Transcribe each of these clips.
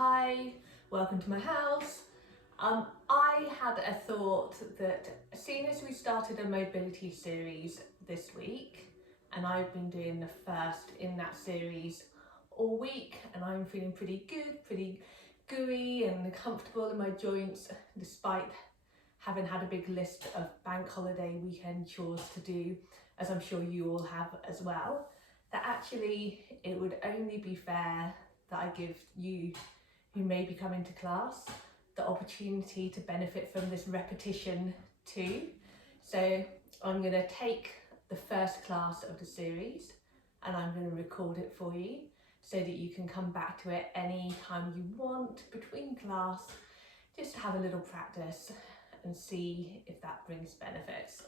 Hi, welcome to my house. I had a thought that seeing as we started a mobility series this week, and I've been doing the first in that series all week, and I'm feeling pretty good, pretty gooey and comfortable in my joints, despite having had a big list of bank holiday weekend chores to do, as I'm sure you all have as well, that actually it would only be fair that I give you who may be coming to class the opportunity to benefit from this repetition too. So I'm going to take the first class of the series and I'm going to record it for you so that you can come back to it any time you want between class, just to have a little practice and see if that brings benefits.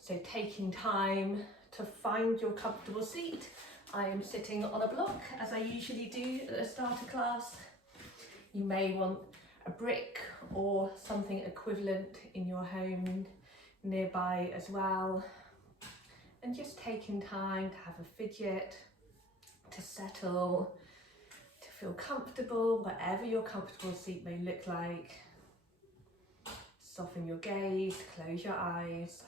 So taking time to find your comfortable seat. I am sitting on a block as I usually do at the start of class. You may want a brick or something equivalent in your home nearby as well. And just taking time to have a fidget, to settle, to feel comfortable, whatever your comfortable seat may look like. Soften your gaze, close your eyes.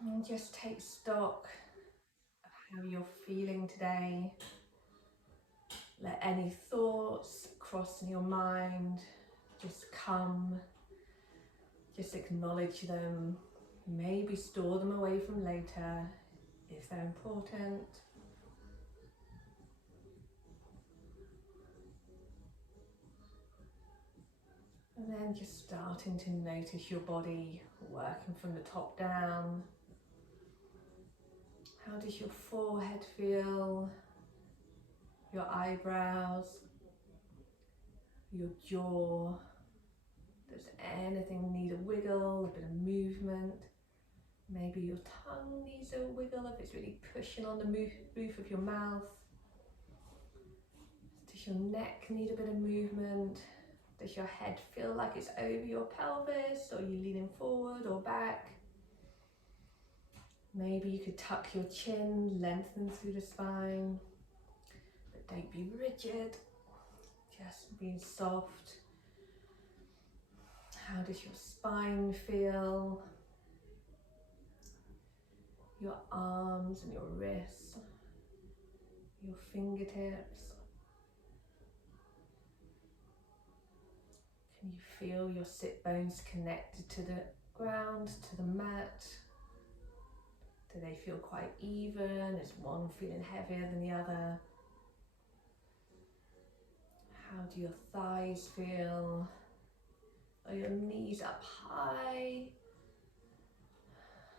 And just take stock of how you're feeling today. Let any thoughts cross in your mind just come. Just acknowledge them. Maybe store them away from later if they're important. And then just starting to notice your body working from the top down. How does your forehead feel? Your eyebrows? Your jaw? Does anything need a wiggle, a bit of movement? Maybe your tongue needs a wiggle if it's really pushing on the roof of your mouth. Does your neck need a bit of movement? Does your head feel like it's over your pelvis, or are you leaning forward or back? Maybe you could tuck your chin, lengthen through the spine, but don't be rigid, just be soft. How does your spine feel? Your arms and your wrists, your fingertips. Can you feel your sit bones connected to the ground, to the mat? Do they feel quite even? Is one feeling heavier than the other? How do your thighs feel? Are your knees up high?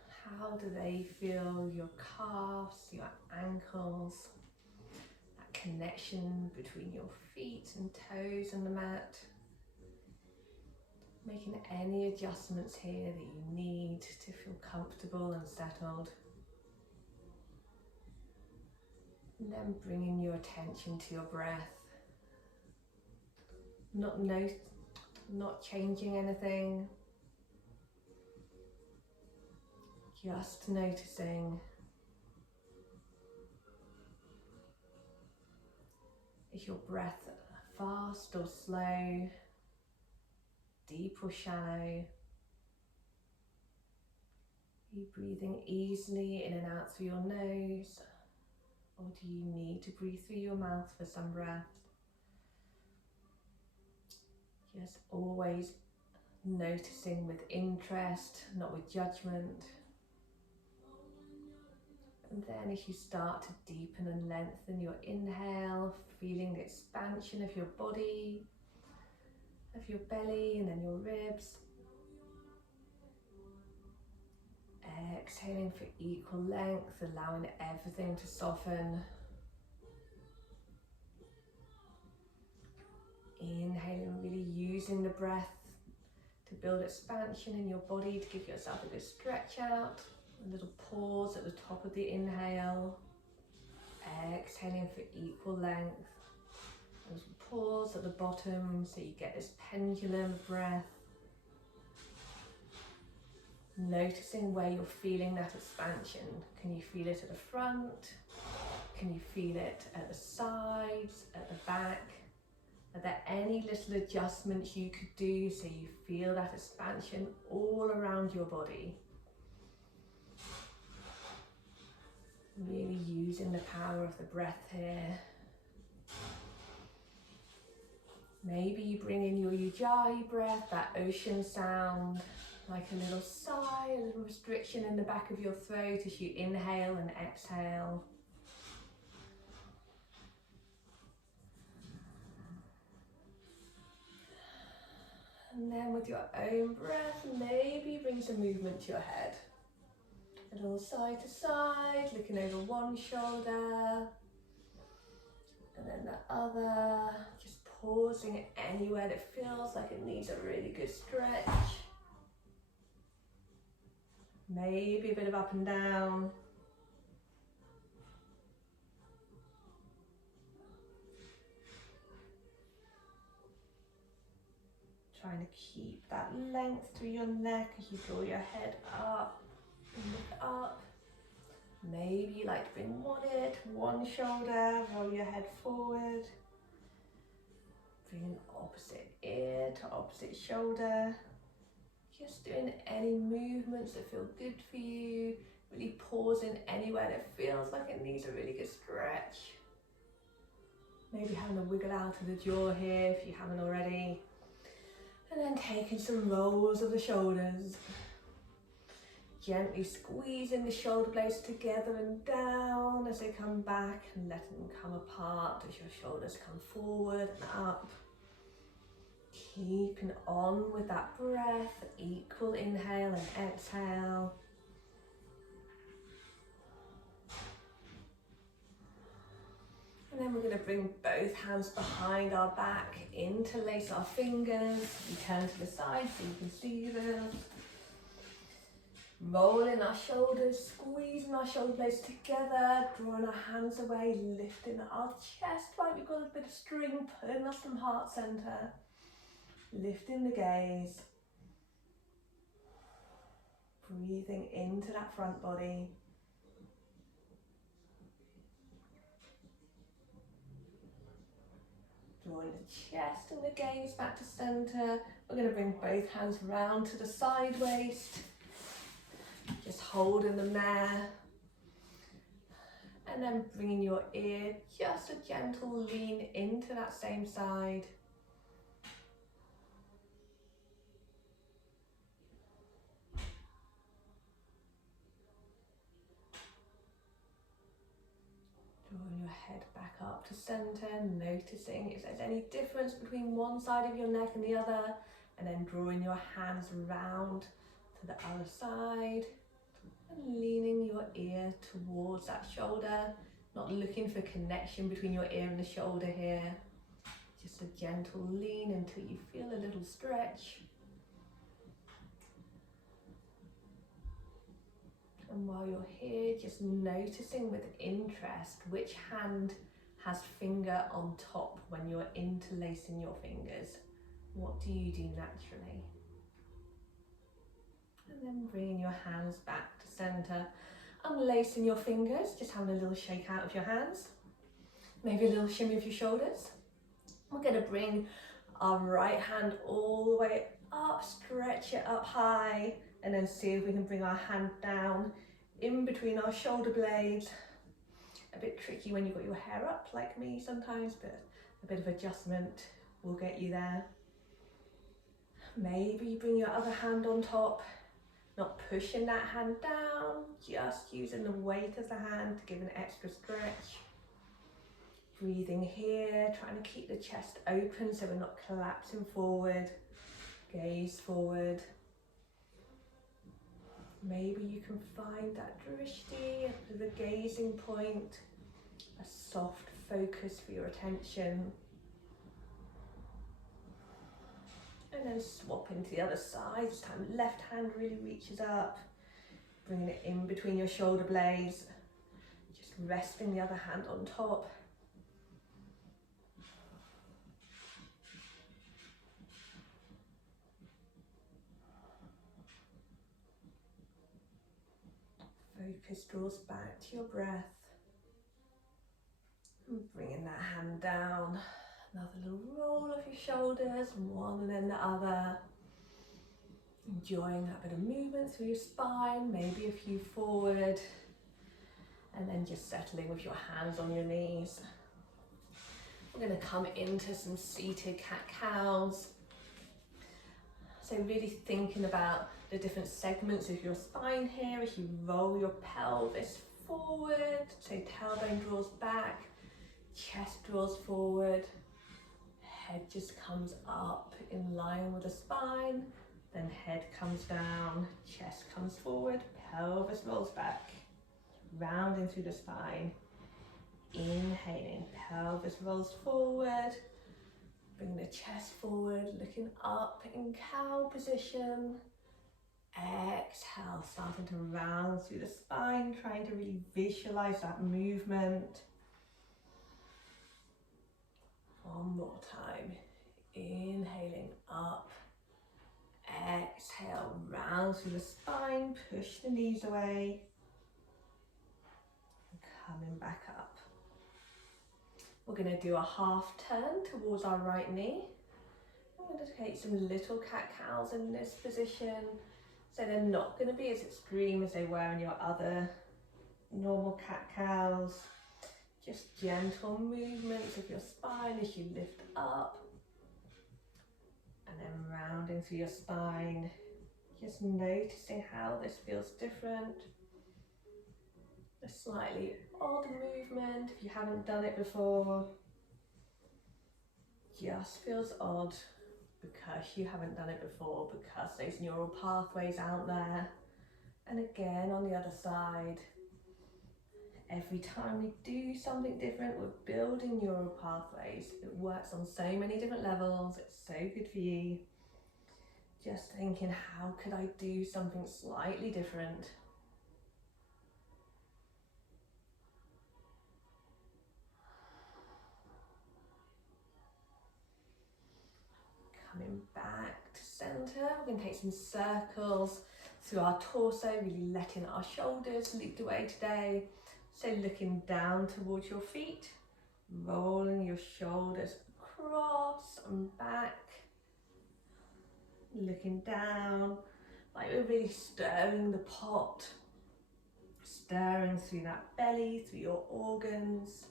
How do they feel? Your calves, your ankles, that connection between your feet and toes and the mat. Making any adjustments here that you need to feel comfortable and settled. And then bringing your attention to your breath. Not changing anything. Just noticing. Is your breath fast or slow? Deep or shallow? Are you breathing easily in and out through your nose? Or do you need to breathe through your mouth for some breath? Just always noticing with interest, not with judgment. And then as you start to deepen and lengthen your inhale, feeling the expansion of your body, of your belly and then your ribs. Exhaling for equal length, allowing everything to soften. Inhaling, really using the breath to build expansion in your body, to give yourself a good stretch out. A little pause at the top of the inhale. Exhaling for equal length. A little pause at the bottom so you get this pendulum of breath. Noticing where you're feeling that expansion. Can you feel it at the front? Can you feel it at the sides, at the back? Are there any little adjustments you could do so you feel that expansion all around your body? Really using the power of the breath here. Maybe you bring in your ujjayi breath, that ocean sound, like a little sigh, a little restriction in the back of your throat as you inhale and exhale. And then with your own breath, maybe bring some movement to your head. A little side to side, looking over one shoulder, and then the other. Just pausing anywhere that feels like it needs a really good stretch. Maybe a bit of up and down. Trying to keep that length through your neck as you draw your head up and look up. Maybe you like to bring one ear to one shoulder, roll your head forward. Bring opposite ear to opposite shoulder. Just doing any movements that feel good for you. Really pausing anywhere that feels like it needs a really good stretch. Maybe having a wiggle out of the jaw here if you haven't already. And then taking some rolls of the shoulders. Gently squeezing the shoulder blades together and down as they come back, and letting them come apart as your shoulders come forward and up. Keeping on with that breath, equal inhale and exhale. And then we're going to bring both hands behind our back, interlace our fingers, and turn to the side so you can see them. Rolling our shoulders, squeezing our shoulder blades together, drawing our hands away, lifting our chest like we've got a bit of string, pulling us from heart center. Lifting the gaze. Breathing into that front body. Drawing the chest and the gaze back to center. We're going to bring both hands round to the side waist. Just holding them there. And then bringing your ear, just a gentle lean into that same side. Drawing your head back up to center, noticing if there's any difference between one side of your neck and the other, and then drawing your hands round to the other side and leaning your ear towards that shoulder, not looking for connection between your ear and the shoulder here. Just a gentle lean until you feel a little stretch. And while you're here, just noticing with interest which hand has finger on top when you're interlacing your fingers. What do you do naturally? And then bringing your hands back to center, unlacing your fingers, just having a little shake out of your hands. Maybe a little shimmy of your shoulders. We're going to bring our right hand all the way up, stretch it up high, and then see if we can bring our hand down in between our shoulder blades. A bit tricky when you've got your hair up like me sometimes, but a bit of adjustment will get you there. Maybe bring your other hand on top, not pushing that hand down, just using the weight of the hand to give an extra stretch. Breathing here, trying to keep the chest open so we're not collapsing forward. Gaze forward. Maybe you can find that drishti, the gazing point, a soft focus for your attention. And then swap into the other side. This time left hand really reaches up, bringing it in between your shoulder blades, just resting the other hand on top. Focus draws back to your breath. And bringing that hand down. Another little roll of your shoulders, one and then the other. Enjoying that bit of movement through your spine, maybe a few forward. And then just settling with your hands on your knees. We're going to come into some seated cat-cows. So really thinking about the different segments of your spine here as you roll your pelvis forward. So tailbone draws back, chest draws forward, head just comes up in line with the spine, then head comes down, chest comes forward, pelvis rolls back, rounding through the spine. Inhaling, pelvis rolls forward, bring the chest forward, looking up in cow position. Exhale, starting to round through the spine, trying to really visualize that movement. One more time. Inhaling up. Exhale, round through the spine, push the knees away. And coming back up. We're going to do a half turn towards our right knee. I'm going to take some little cat-cows in this position. So they're not going to be as extreme as they were in your other normal cat-cows. Just gentle movements of your spine as you lift up. And then rounding through your spine. Just noticing how this feels different. A slightly odd movement if you haven't done it before. Just feels odd because you haven't done it before, because those neural pathways out there. And again on the other side, every time we do something different, we're building neural pathways. It works on so many different levels. It's so good for you. Just thinking, how could I do something slightly different? Coming back to center, we're going to take some circles through our torso, really letting our shoulders lead away today. So looking down towards your feet, rolling your shoulders across and back. Looking down, like we're really stirring the pot, stirring through that belly, through your organs,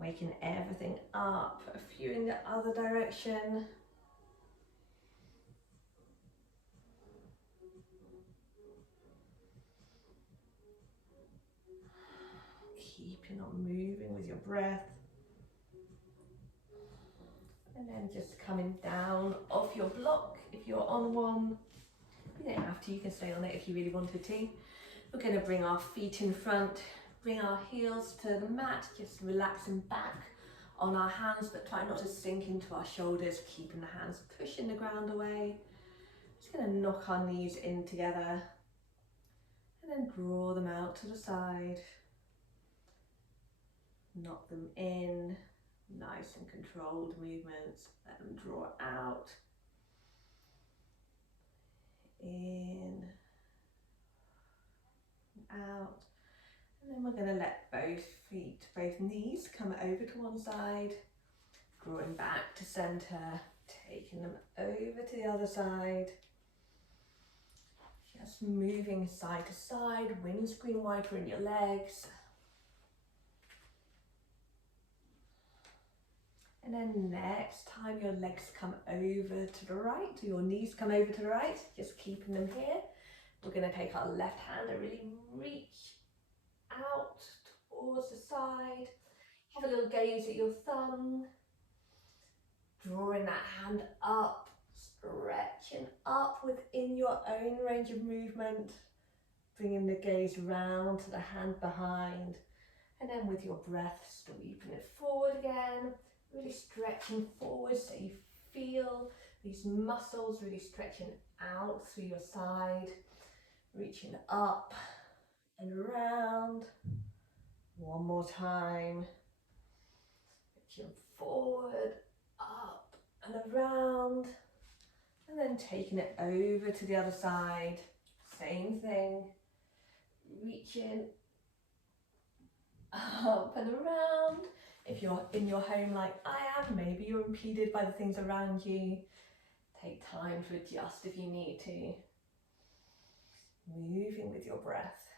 waking everything up, a few in the other direction. Keeping on moving with your breath. And then just coming down off your block if you're on one. You don't have to, you can stay on it if you really wanted to. We're going to bring our feet in front, bring our heels to the mat, just relaxing back on our hands, but try not to sink into our shoulders, keeping the hands pushing the ground away. Just going to knock our knees in together and then draw them out to the side. Knock them in. Nice and controlled movements. Let them draw out. In. Out. And then we're going to let both feet, both knees come over to one side. Drawing back to center. Taking them over to the other side. Just moving side to side. Windscreen wiper in your legs. And then next time your legs come over to the right, your knees come over to the right, just keeping them here. We're going to take our left hand and really reach out towards the side. Have a little gaze at your thumb. Drawing that hand up, stretching up within your own range of movement. Bringing the gaze round to the hand behind. And then with your breath, sweeping it forward again. Really stretching forward so you feel these muscles really stretching out through your side, reaching up and around. One more time. Reaching forward, up and around. And then taking it over to the other side. Same thing. Reaching up and around. If you're in your home like I am, maybe you're impeded by the things around you. Take time to adjust if you need to. Moving with your breath.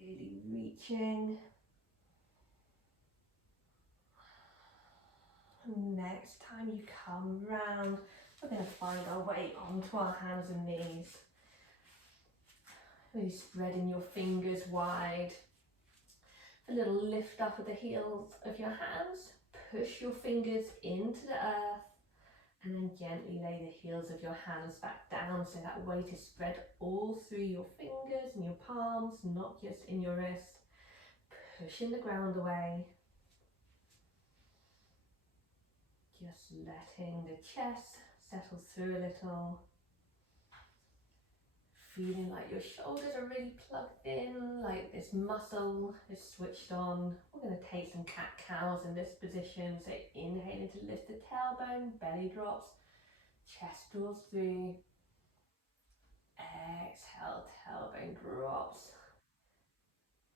Really reaching. Next time you come round, we're going to find our way onto our hands and knees. Really spreading your fingers wide. A little lift up of the heels of your hands. Push your fingers into the earth and then gently lay the heels of your hands back down so that weight is spread all through your fingers and your palms, not just in your wrists. Pushing the ground away. Just letting the chest settle through a little. Feeling like your shoulders are really plugged in, like this muscle is switched on. We're going to take some cat-cows in this position. So inhaling to lift the tailbone, belly drops, chest draws through. Exhale, tailbone drops,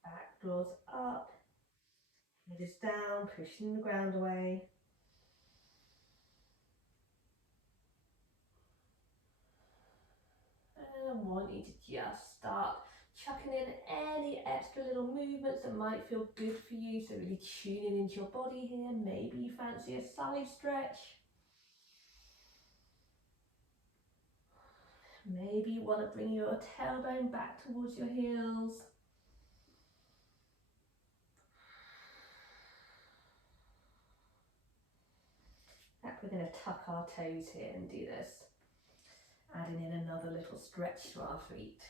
back draws up, head is down, pushing the ground away. And I want you to just start chucking in any extra little movements that might feel good for you. So really tuning into your body here. Maybe you fancy a side stretch. Maybe you want to bring your tailbone back towards your heels. We're going to tuck our toes here and do this. Adding in another little stretch to our feet.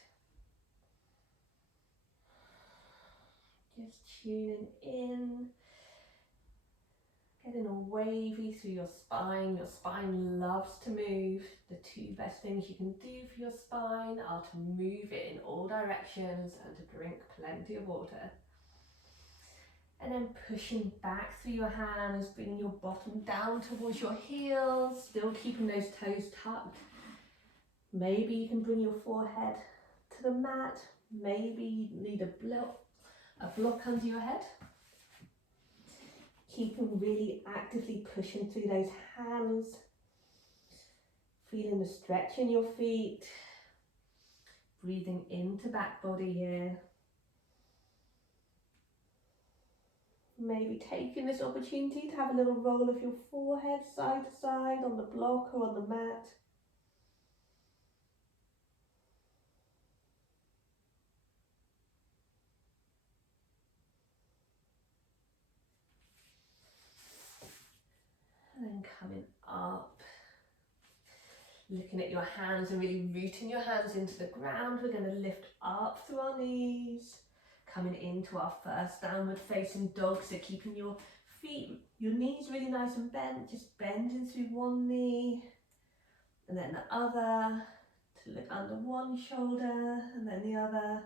Just tuning in. Getting all wavy through your spine. Your spine loves to move. The two best things you can do for your spine are to move it in all directions and to drink plenty of water. And then pushing back through your hands, bringing your bottom down towards your heels, still keeping those toes tucked. Maybe you can bring your forehead to the mat. Maybe you need a block under your head. Keeping really actively pushing through those hands. Feeling the stretch in your feet. Breathing into back body here. Maybe taking this opportunity to have a little roll of your forehead side to side on the block or on the mat. And then coming up, looking at your hands and really rooting your hands into the ground. We're going to lift up through our knees, coming into our first downward facing dog. So keeping your feet, your knees really nice and bent, just bending through one knee and then the other, to look under one shoulder and then the other.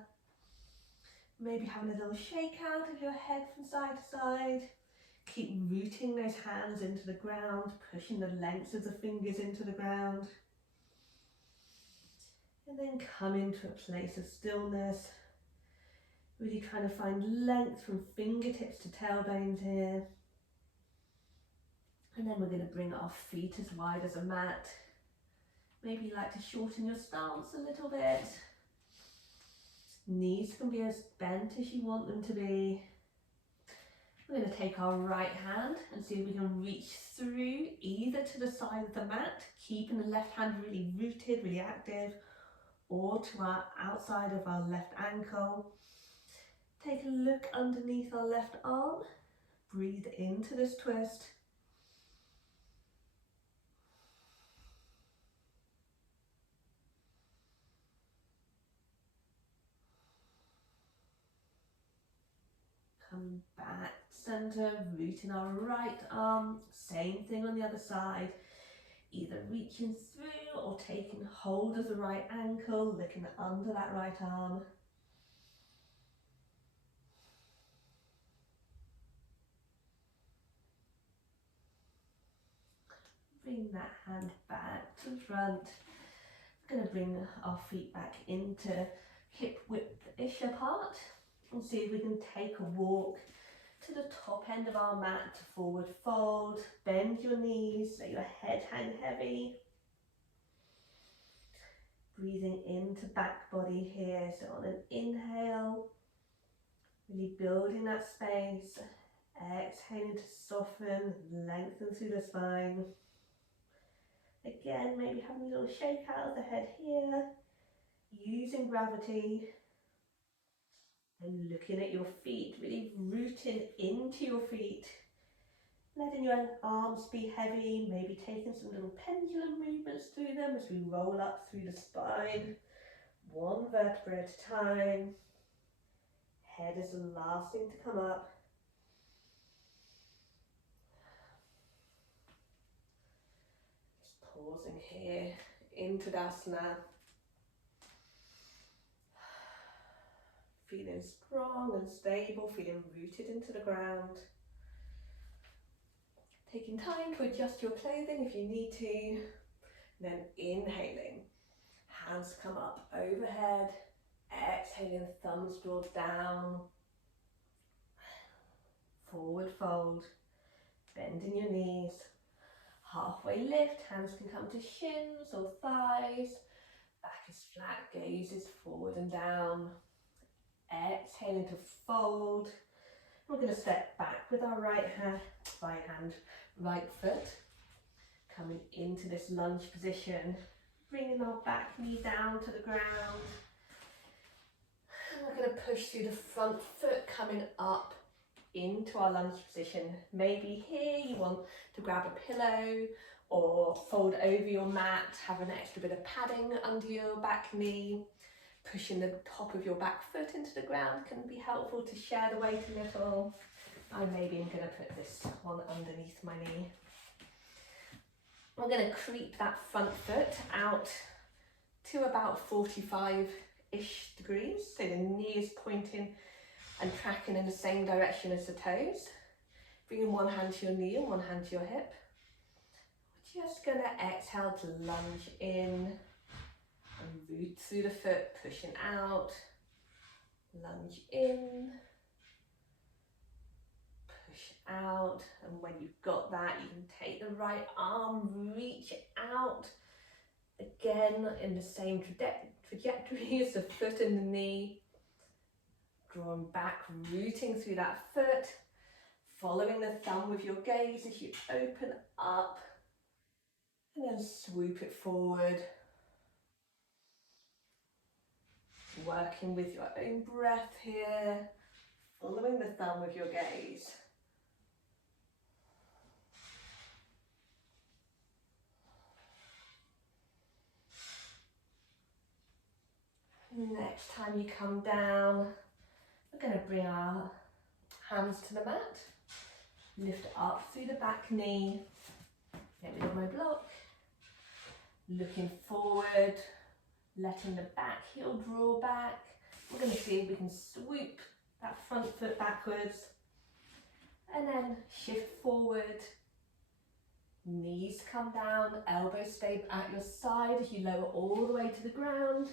Maybe having a little shake out of your head from side to side. Keep rooting those hands into the ground, pushing the lengths of the fingers into the ground. And then come into a place of stillness. Really trying to find length from fingertips to tailbones here. And then we're going to bring our feet as wide as a mat. Maybe you like to shorten your stance a little bit. Knees can be as bent as you want them to be. We're going to take our right hand and see if we can reach through either to the side of the mat, keeping the left hand really rooted, really active, or to our outside of our left ankle. Take a look underneath our left arm. Breathe into this twist. Come back center, rooting our right arm. Same thing on the other side. Either reaching through or taking hold of the right ankle, looking under that right arm. Bring that hand back to the front. We're going to bring our feet back into hip width-ish apart and see if we can take a walk to the top end of our mat to forward fold. Bend your knees, let your head hang heavy. Breathing into back body here, so on an inhale, really building that space. Exhaling to soften, lengthen through the spine. Again, maybe having a little shake out of the head here, using gravity. And looking at your feet, really rooting into your feet. Letting your arms be heavy, maybe taking some little pendulum movements through them as we roll up through the spine. One vertebra at a time. Head is the last thing to come up. Just pausing here into Tadasana. Feeling strong and stable, feeling rooted into the ground. Taking time to adjust your clothing if you need to. Then inhaling, hands come up overhead. Exhaling, thumbs draw down. Forward fold, bending your knees. Halfway lift, hands can come to shins or thighs. Back is flat, gaze is forward and down. Exhaling to fold. We're going to step back with our right foot. Coming into this lunge position. Bringing our back knee down to the ground. And we're going to push through the front foot, coming up into our lunge position. Maybe here you want to grab a pillow or fold over your mat, have an extra bit of padding under your back knee. Pushing the top of your back foot into the ground can be helpful to share the weight a little. I maybe am going to put this one underneath my knee. We're going to creep that front foot out to about 45-ish degrees. So the knee is pointing and tracking in the same direction as the toes. Bringing one hand to your knee and one hand to your hip. We're just going to exhale to lunge in and root through the foot, pushing out. Lunge in, push out, and when you've got that, you can take the right arm, reach out. Again, in the same trajectory as the foot and the knee. Drawing back, rooting through that foot. Following the thumb with your gaze as you open up. And then swoop it forward. Working with your own breath here. Following the thumb with your gaze. Next time you come down, we're going to bring our hands to the mat. Lift up through the back knee. Get rid of my block. Looking forward, letting the back heel draw back. We're going to see if we can swoop that front foot backwards. And then shift forward. Knees come down, elbows stay at your side as you lower all the way to the ground.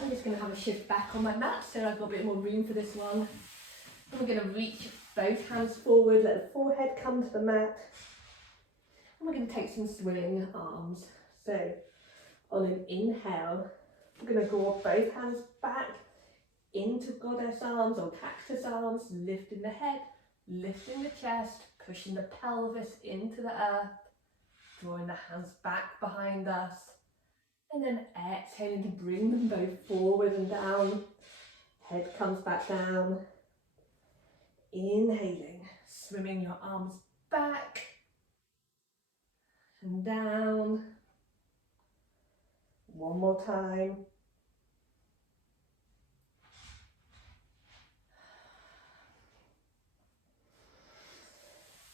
I'm just going to have a shift back on my mat so I've got a bit more room for this one. And we're going to reach both hands forward, let the forehead come to the mat. And we're going to take some swing arms. So on an inhale, we're going to draw both hands back into goddess arms or cactus arms, lifting the head, lifting the chest, pushing the pelvis into the earth, drawing the hands back behind us. And then exhaling to bring them both forward and down. Head comes back down. Inhaling, swimming your arms back and down. One more time.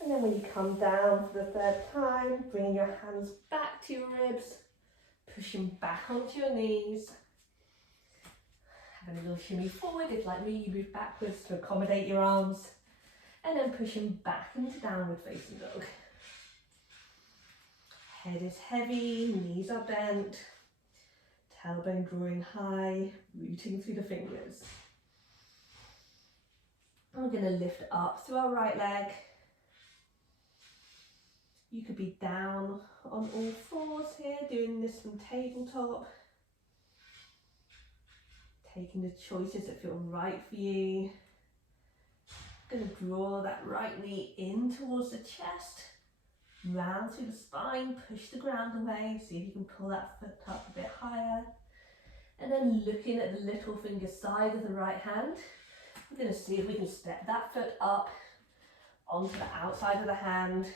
And then when you come down for the third time, bring your hands back to your ribs. Pushing back onto your knees. Having a little shimmy forward, if like me you move backwards to accommodate your arms. And then pushing back into downward facing dog. Head is heavy, knees are bent. Tailbone drawing high, rooting through the fingers. And we're going to lift up through our right leg. You could be down on all fours here, doing this from tabletop. Taking the choices that feel right for you. Going to draw that right knee in towards the chest, round through the spine, push the ground away, see if you can pull that foot up a bit higher. And then looking at the little finger side of the right hand, we're going to see if we can step that foot up onto the outside of the hand.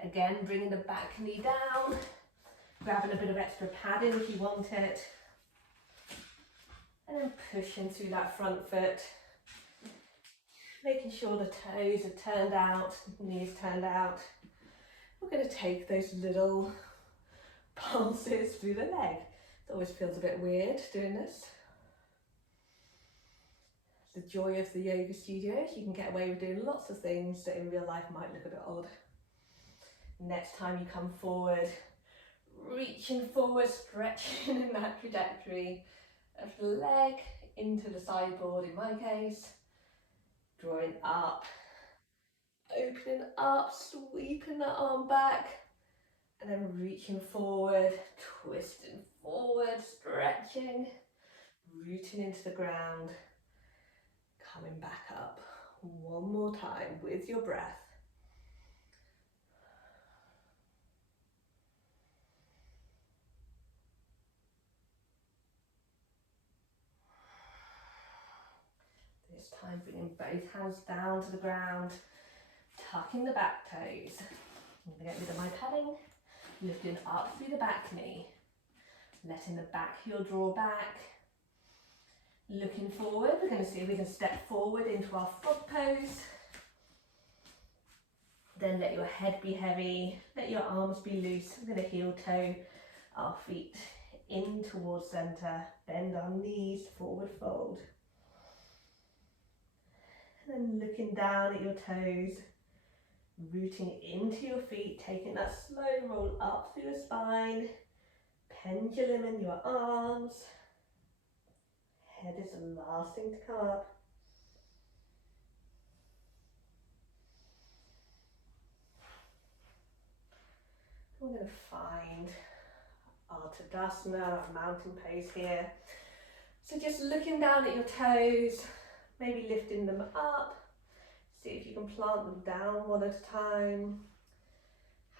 Again, bringing the back knee down, grabbing a bit of extra padding if you want it. And then pushing through that front foot. Making sure the toes are turned out, knees turned out. We're going to take those little pulses through the leg. It always feels a bit weird doing this. The joy of the yoga studio is you can get away with doing lots of things that in real life might look a bit odd. Next time you come forward, reaching forward, stretching in that trajectory of the leg into the sideboard in my case. Drawing up, opening up, sweeping the arm back, and then reaching forward, twisting forward, stretching, rooting into the ground, coming back up. One more time with your breath. This time bringing both hands down to the ground, tucking the back toes. I'm going to get rid of my padding, lifting up through the back knee, letting the back heel draw back. Looking forward, we're going to see if we can step forward into our frog pose. Then let your head be heavy, let your arms be loose. We're going to heel toe our feet in towards centre, bend our knees, forward fold. And then looking down at your toes, rooting into your feet, taking that slow roll up through the spine, pendulum in your arms. Head is the last thing to come up. We're going to find our Tadasana, our mountain pose here. So just looking down at your toes, maybe lifting them up. See if you can plant them down one at a time.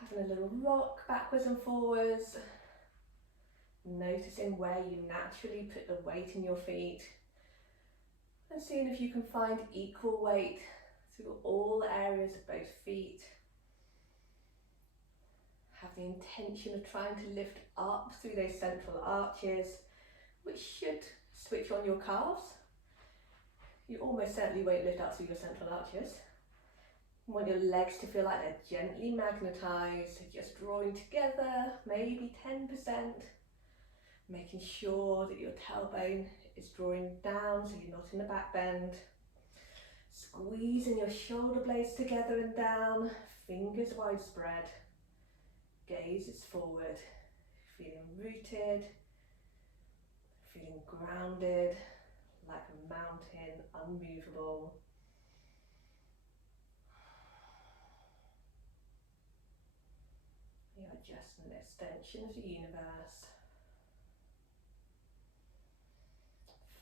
Having a little rock backwards and forwards. Noticing where you naturally put the weight in your feet. And seeing if you can find equal weight through all areas of both feet. Have the intention of trying to lift up through those central arches, which should switch on your calves. You almost certainly won't lift up through your central arches. You want your legs to feel like they're gently magnetised, just drawing together, maybe 10%. Making sure that your tailbone is drawing down so you're not in the back bend. Squeezing your shoulder blades together and down, fingers widespread. Gaze is forward, feeling rooted, feeling grounded, like a mountain, unmovable. You are just an extension of the universe.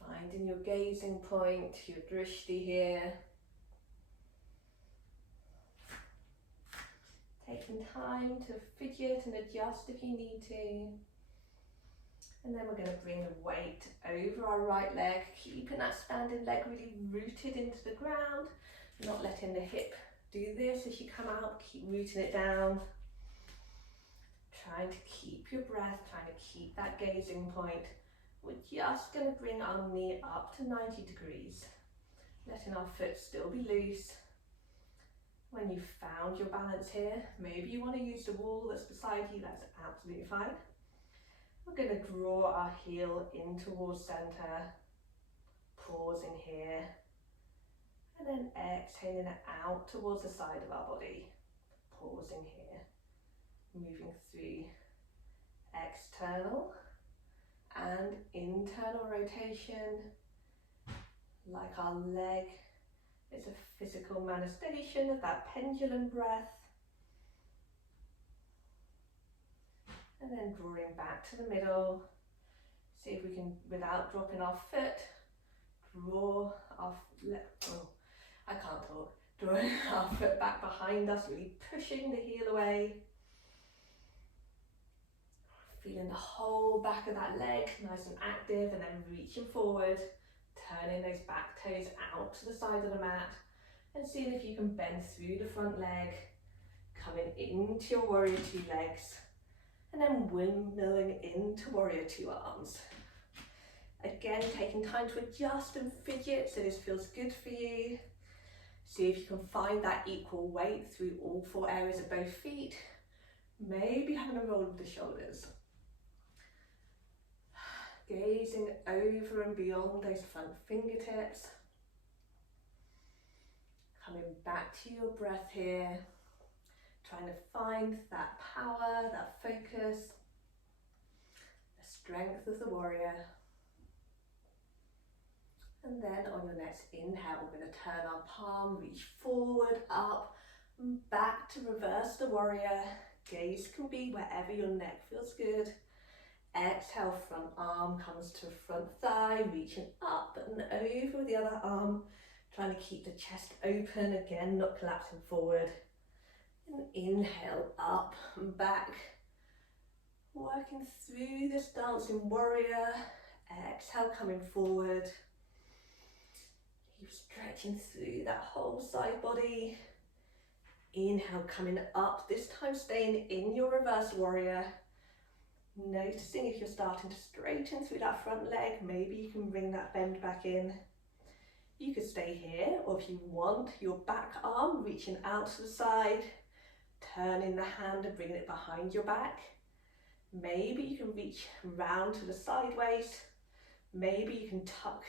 Finding your gazing point, your drishti here. Taking time to fidget and adjust if you need to. And then we're going to bring the weight over our right leg, keeping that standing leg really rooted into the ground, not letting the hip do this as you come out, keep rooting it down. Trying to keep your breath, trying to keep that gazing point. We're just going to bring our knee up to 90 degrees, letting our foot still be loose. When you've found your balance here, maybe you want to use the wall that's beside you, that's absolutely fine. We're going to draw our heel in towards centre, pausing here, and then exhaling it out towards the side of our body, pausing here, moving through external and internal rotation, like our leg is a physical manifestation of that pendulum breath. And then drawing back to the middle. See if we can, without dropping our foot, draw our, I can't talk, drawing our foot back behind us, really pushing the heel away. Feeling the whole back of that leg nice and active, and then reaching forward, turning those back toes out to the side of the mat, and seeing if you can bend through the front leg, coming into your warrior two legs, and then windmilling into warrior two arms. Again, taking time to adjust and fidget so this feels good for you. See if you can find that equal weight through all four areas of both feet. Maybe having a roll of the shoulders. Gazing over and beyond those front fingertips. Coming back to your breath here. Trying to find that power, that focus, the strength of the warrior. And then on your next inhale, we're going to turn our palm, reach forward, up, and back to reverse the warrior. Gaze can be wherever your neck feels good. Exhale, front arm comes to front thigh, reaching up and over with the other arm. Trying to keep the chest open, again, not collapsing forward. And inhale, up and back. Working through this dancing warrior. Exhale, coming forward. Keep stretching through that whole side body. Inhale, coming up, this time staying in your reverse warrior. Noticing if you're starting to straighten through that front leg, maybe you can bring that bend back in. You could stay here, or if you want, your back arm reaching out to the side, turning the hand and bringing it behind your back. Maybe you can reach round to the side waist. Maybe you can tuck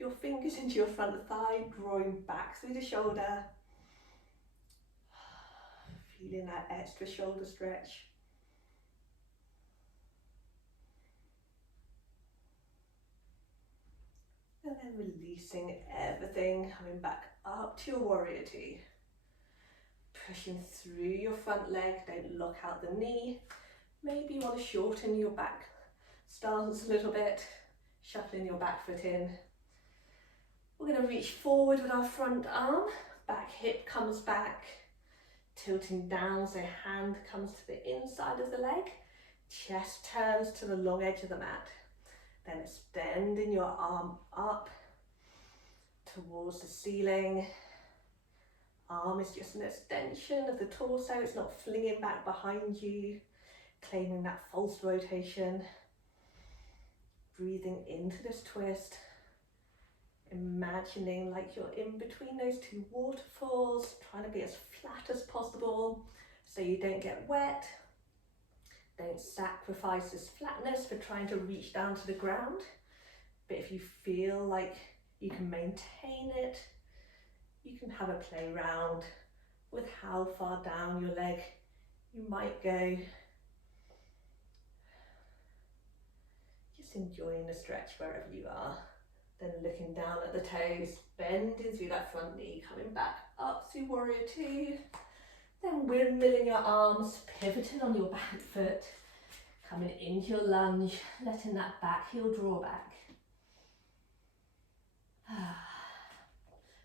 your fingers into your front thigh, drawing back through the shoulder. Feeling that extra shoulder stretch. And then releasing everything, coming back up to your warrior two. Pushing through your front leg, don't lock out the knee. Maybe you want to shorten your back stance a little bit, shuffling your back foot in. We're going to reach forward with our front arm, back hip comes back, tilting down so hand comes to the inside of the leg, chest turns to the long edge of the mat. Then extending your arm up towards the ceiling. Arm is just an extension of the torso, it's not flinging back behind you, claiming that false rotation. Breathing into this twist. Imagining like you're in between those two waterfalls, trying to be as flat as possible so you don't get wet. Don't sacrifice this flatness for trying to reach down to the ground. But if you feel like you can maintain it, you can have a play around with how far down your leg you might go. Just enjoying the stretch wherever you are. Then looking down at the toes, bending through that front knee, coming back up through warrior two. Then windmilling your arms, pivoting on your back foot, coming into your lunge, letting that back heel draw back.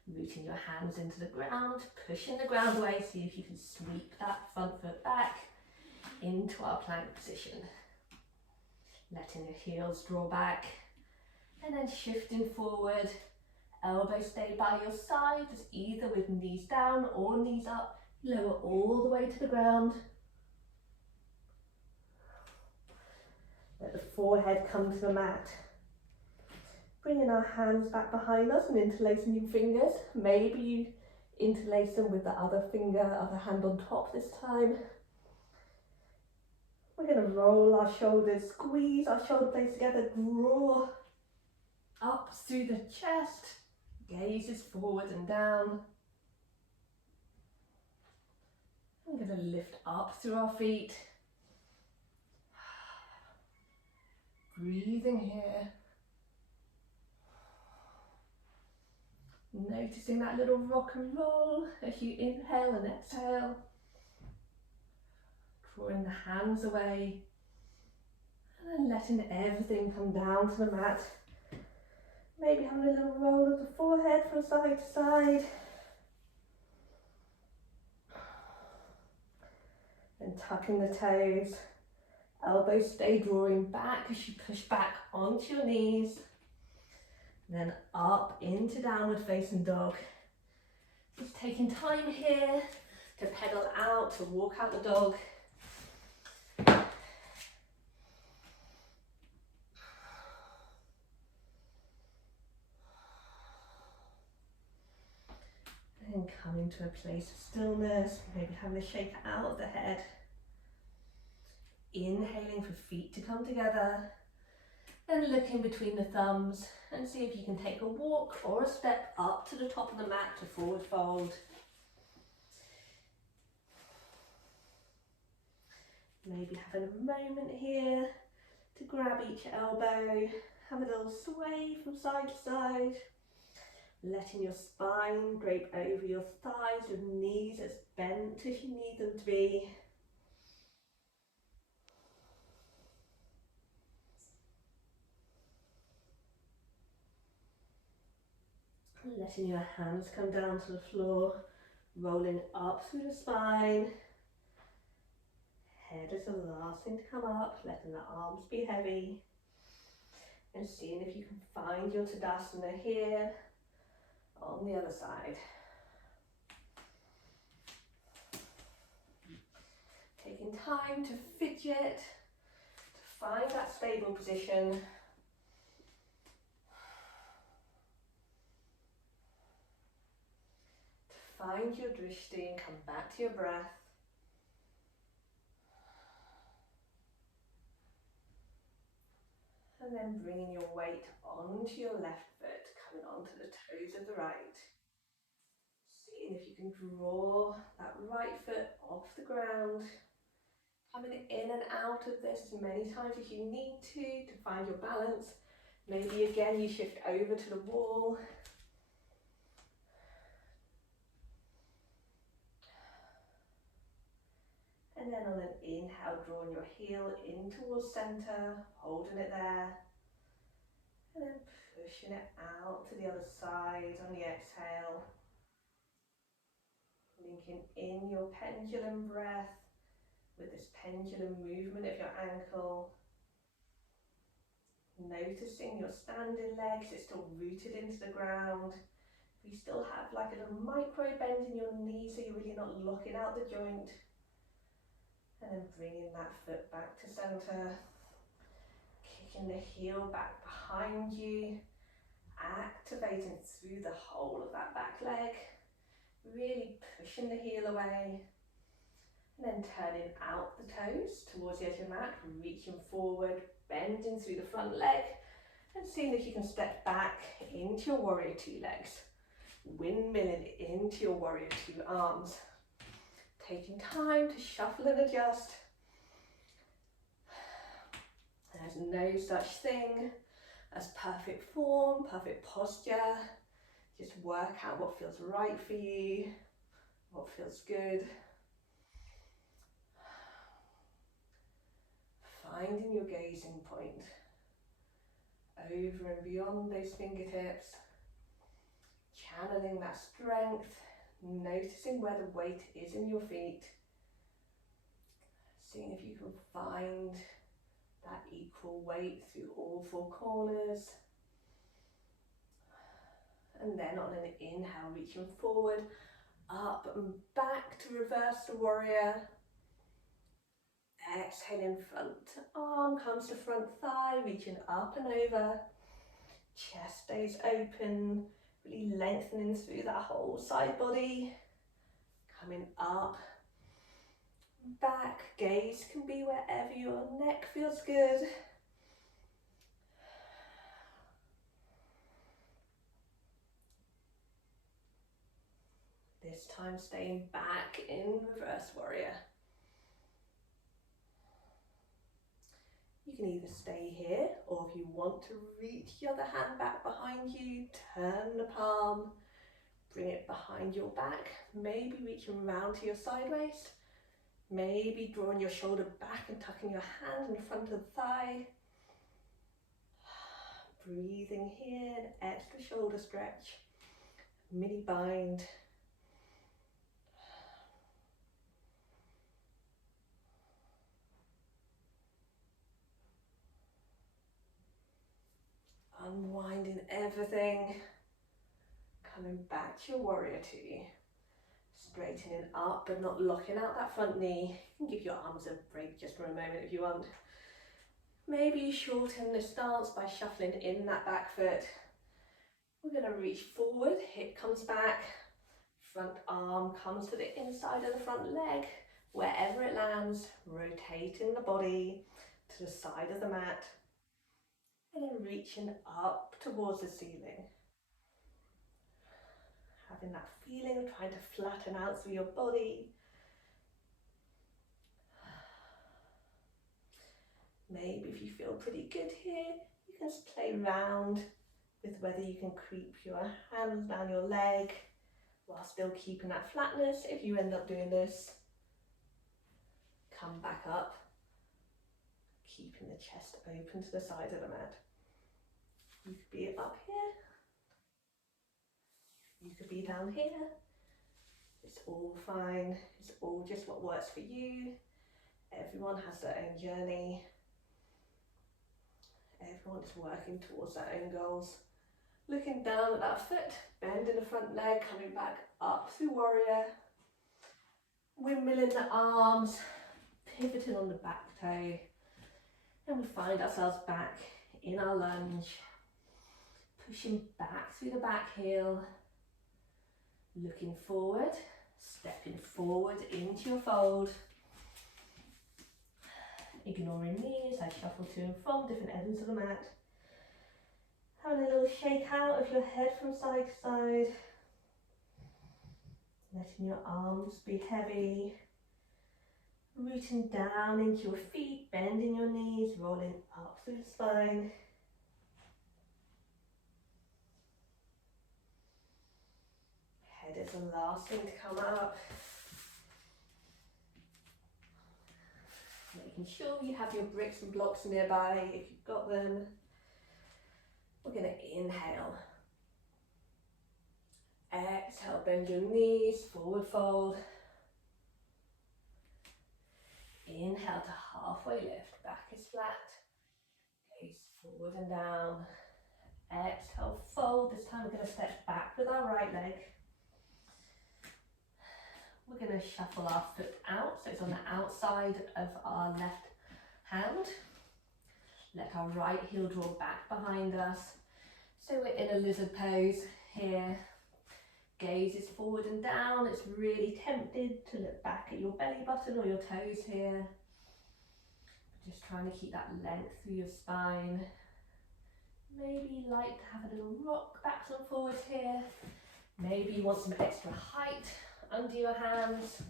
Rooting your hands into the ground, pushing the ground away, see if you can sweep that front foot back into our plank position. Letting the heels draw back, and then shifting forward, elbows stay by your sides, either with knees down or knees up. Lower all the way to the ground. Let the forehead come to the mat. Bringing our hands back behind us and interlacing your fingers. Maybe you interlace them with the other finger, other hand on top this time. We're going to roll our shoulders, squeeze our shoulder blades together, draw up through the chest, gazes forward and down. I'm going to lift up through our feet. Breathing here. Noticing that little rock and roll as you inhale and exhale. Drawing the hands away. And then letting everything come down to the mat. Maybe having a little roll of the forehead from side to side. And tucking the toes. Elbows stay drawing back as you push back onto your knees. Then up into downward facing dog. Just taking time here to pedal out, to walk out the dog. And coming to a place of stillness, maybe having a shake out of the head. Inhaling for feet to come together. Then looking between the thumbs and see if you can take a walk or a step up to the top of the mat to forward fold. Maybe having a moment here to grab each elbow, have a little sway from side to side, letting your spine drape over your thighs with knees as bent as you need them to be. Letting your hands come down to the floor, rolling up through the spine. Head is the last thing to come up, letting the arms be heavy. And seeing if you can find your Tadasana here on the other side. Taking time to fidget, to find that stable position. Find your drishti and come back to your breath. And then bringing your weight onto your left foot, coming onto the toes of the right. Seeing if you can draw that right foot off the ground. Coming in and out of this as many times as you need to find your balance. Maybe again you shift over to the wall. And then on an inhale, drawing your heel in towards centre, holding it there. And then pushing it out to the other side on the exhale. Linking in your pendulum breath with this pendulum movement of your ankle. Noticing your standing legs, it's still rooted into the ground. You still have like a little micro bend in your knee so you're really not locking out the joint. And then bringing that foot back to centre, kicking the heel back behind you, activating through the whole of that back leg, really pushing the heel away, and then turning out the toes towards the edge of the mat, reaching forward, bending through the front leg, and seeing if you can step back into your warrior two legs, windmilling into your warrior two arms. Taking time to shuffle and adjust. There's no such thing as perfect form, perfect posture. Just work out what feels right for you, what feels good. Finding your gazing point over and beyond those fingertips. Channeling that strength. Noticing where the weight is in your feet. Seeing if you can find that equal weight through all four corners. And then on an inhale, reaching forward, up and back to reverse the warrior. Exhaling, front arm comes to front thigh, reaching up and over. Chest stays open. Really lengthening through that whole side body. Coming up, back, gaze can be wherever your neck feels good. This time staying back in reverse warrior. You can either stay here, or if you want to reach the other hand back behind you, turn the palm, bring it behind your back, maybe reaching round to your side waist, maybe drawing your shoulder back and tucking your hand in front of the thigh. Breathing here, an extra shoulder stretch, mini bind. Unwinding everything, coming back to your warrior two, straightening up but not locking out that front knee. You can give your arms a break just for a moment if you want. Maybe you shorten the stance by shuffling in that back foot. We're going to reach forward, hip comes back, front arm comes to the inside of the front leg, wherever it lands, rotating the body to the side of the mat. And then reaching up towards the ceiling. Having that feeling of trying to flatten out through your body. Maybe if you feel pretty good here, you can just play around with whether you can creep your hands down your leg while still keeping that flatness. If you end up doing this, come back up, keeping the chest open to the side of the mat. You could be up here, you could be down here. It's all fine, it's all just what works for you. Everyone has their own journey. Everyone is working towards their own goals. Looking down at that foot, bending the front leg, coming back up through warrior. Windmilling the arms, pivoting on the back toe. And we find ourselves back in our lunge. Pushing back through the back heel, looking forward, stepping forward into your fold, ignoring me as I shuffle to and from different ends of the mat, having a little shake out of your head from side to side, letting your arms be heavy, rooting down into your feet, bending your knees, rolling up through the spine. Head is the last thing to come up. Making sure you have your bricks and blocks nearby if you've got them. We're going to inhale. Exhale, bend your knees, forward fold. Inhale to halfway lift, back is flat. Gaze forward and down. Exhale, fold. This time we're going to step back with our right leg. We're going to shuffle our foot out, so it's on the outside of our left hand. Let our right heel draw back behind us. So we're in a lizard pose here. Gaze is forward and down. It's really tempted to look back at your belly button or your toes here. Just trying to keep that length through your spine. Maybe you like to have a little rock backs and forwards here. Maybe you want some extra height under your hands.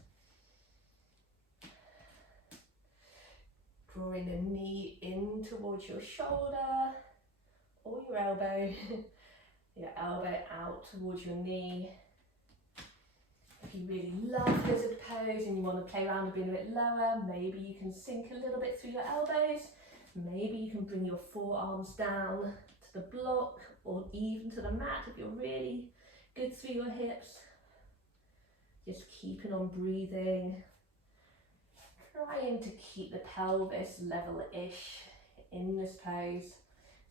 Drawing the knee in towards your shoulder or your elbow. Your elbow out towards your knee. If you really love lizard pose and you want to play around and be a bit lower, maybe you can sink a little bit through your elbows. Maybe you can bring your forearms down to the block or even to the mat if you're really good through your hips. Just keeping on breathing. Trying to keep the pelvis level-ish in this pose.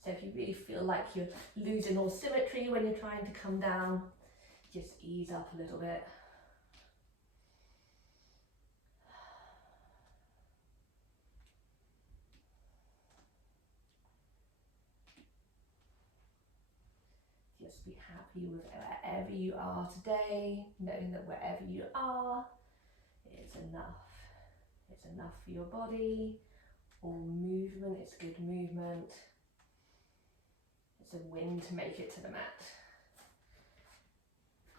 So if you really feel like you're losing all symmetry when you're trying to come down, just ease up a little bit. Just be happy with wherever you are today, knowing that wherever you are, it's enough. It's enough for your body. All movement is good movement. It's a win to make it to the mat.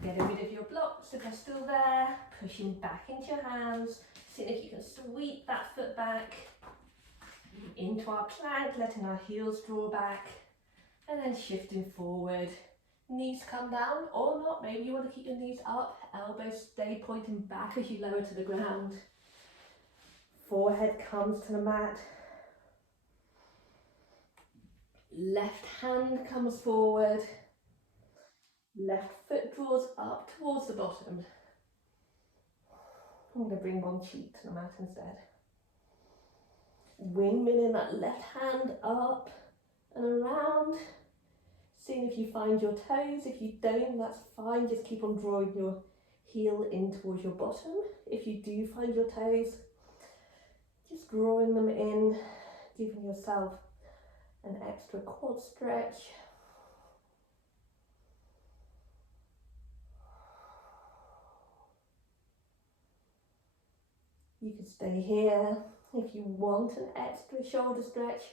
Getting rid of your blocks if they're still there, pushing back into your hands, seeing if you can sweep that foot back. Into our plank, letting our heels draw back, and then shifting forward. Knees come down or not, maybe you want to keep your knees up, elbows stay pointing back as you lower to the ground. Forehead comes to the mat. Left hand comes forward. Left foot draws up towards the bottom. I'm going to bring one cheek to the mat instead. Windmilling that left hand up and around. Seeing if you find your toes. If you don't, that's fine. Just keep on drawing your heel in towards your bottom. If you do find your toes, just drawing them in, giving yourself an extra quad stretch. You can stay here. If you want an extra shoulder stretch,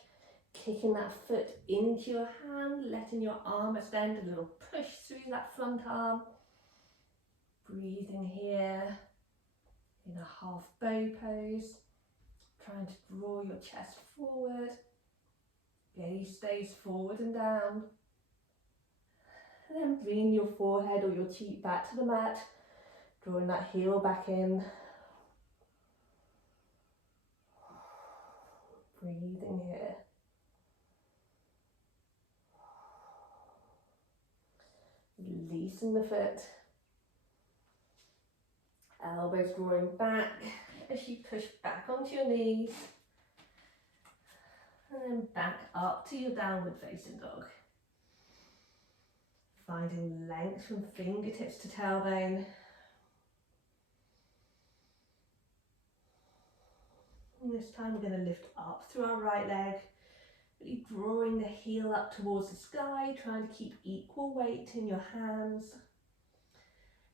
kicking that foot into your hand, letting your arm extend, a little push through that front arm. Breathing here in a half bow pose, trying to draw your chest forward. Gaze stays forward and down. And then bring your forehead or your cheek back to the mat, drawing that heel back in. Breathing here. Releasing the foot. Elbows drawing back as you push back onto your knees. And then back up to your downward facing dog. Finding length from fingertips to tailbone. And this time we're going to lift up through our right leg, really drawing the heel up towards the sky, trying to keep equal weight in your hands.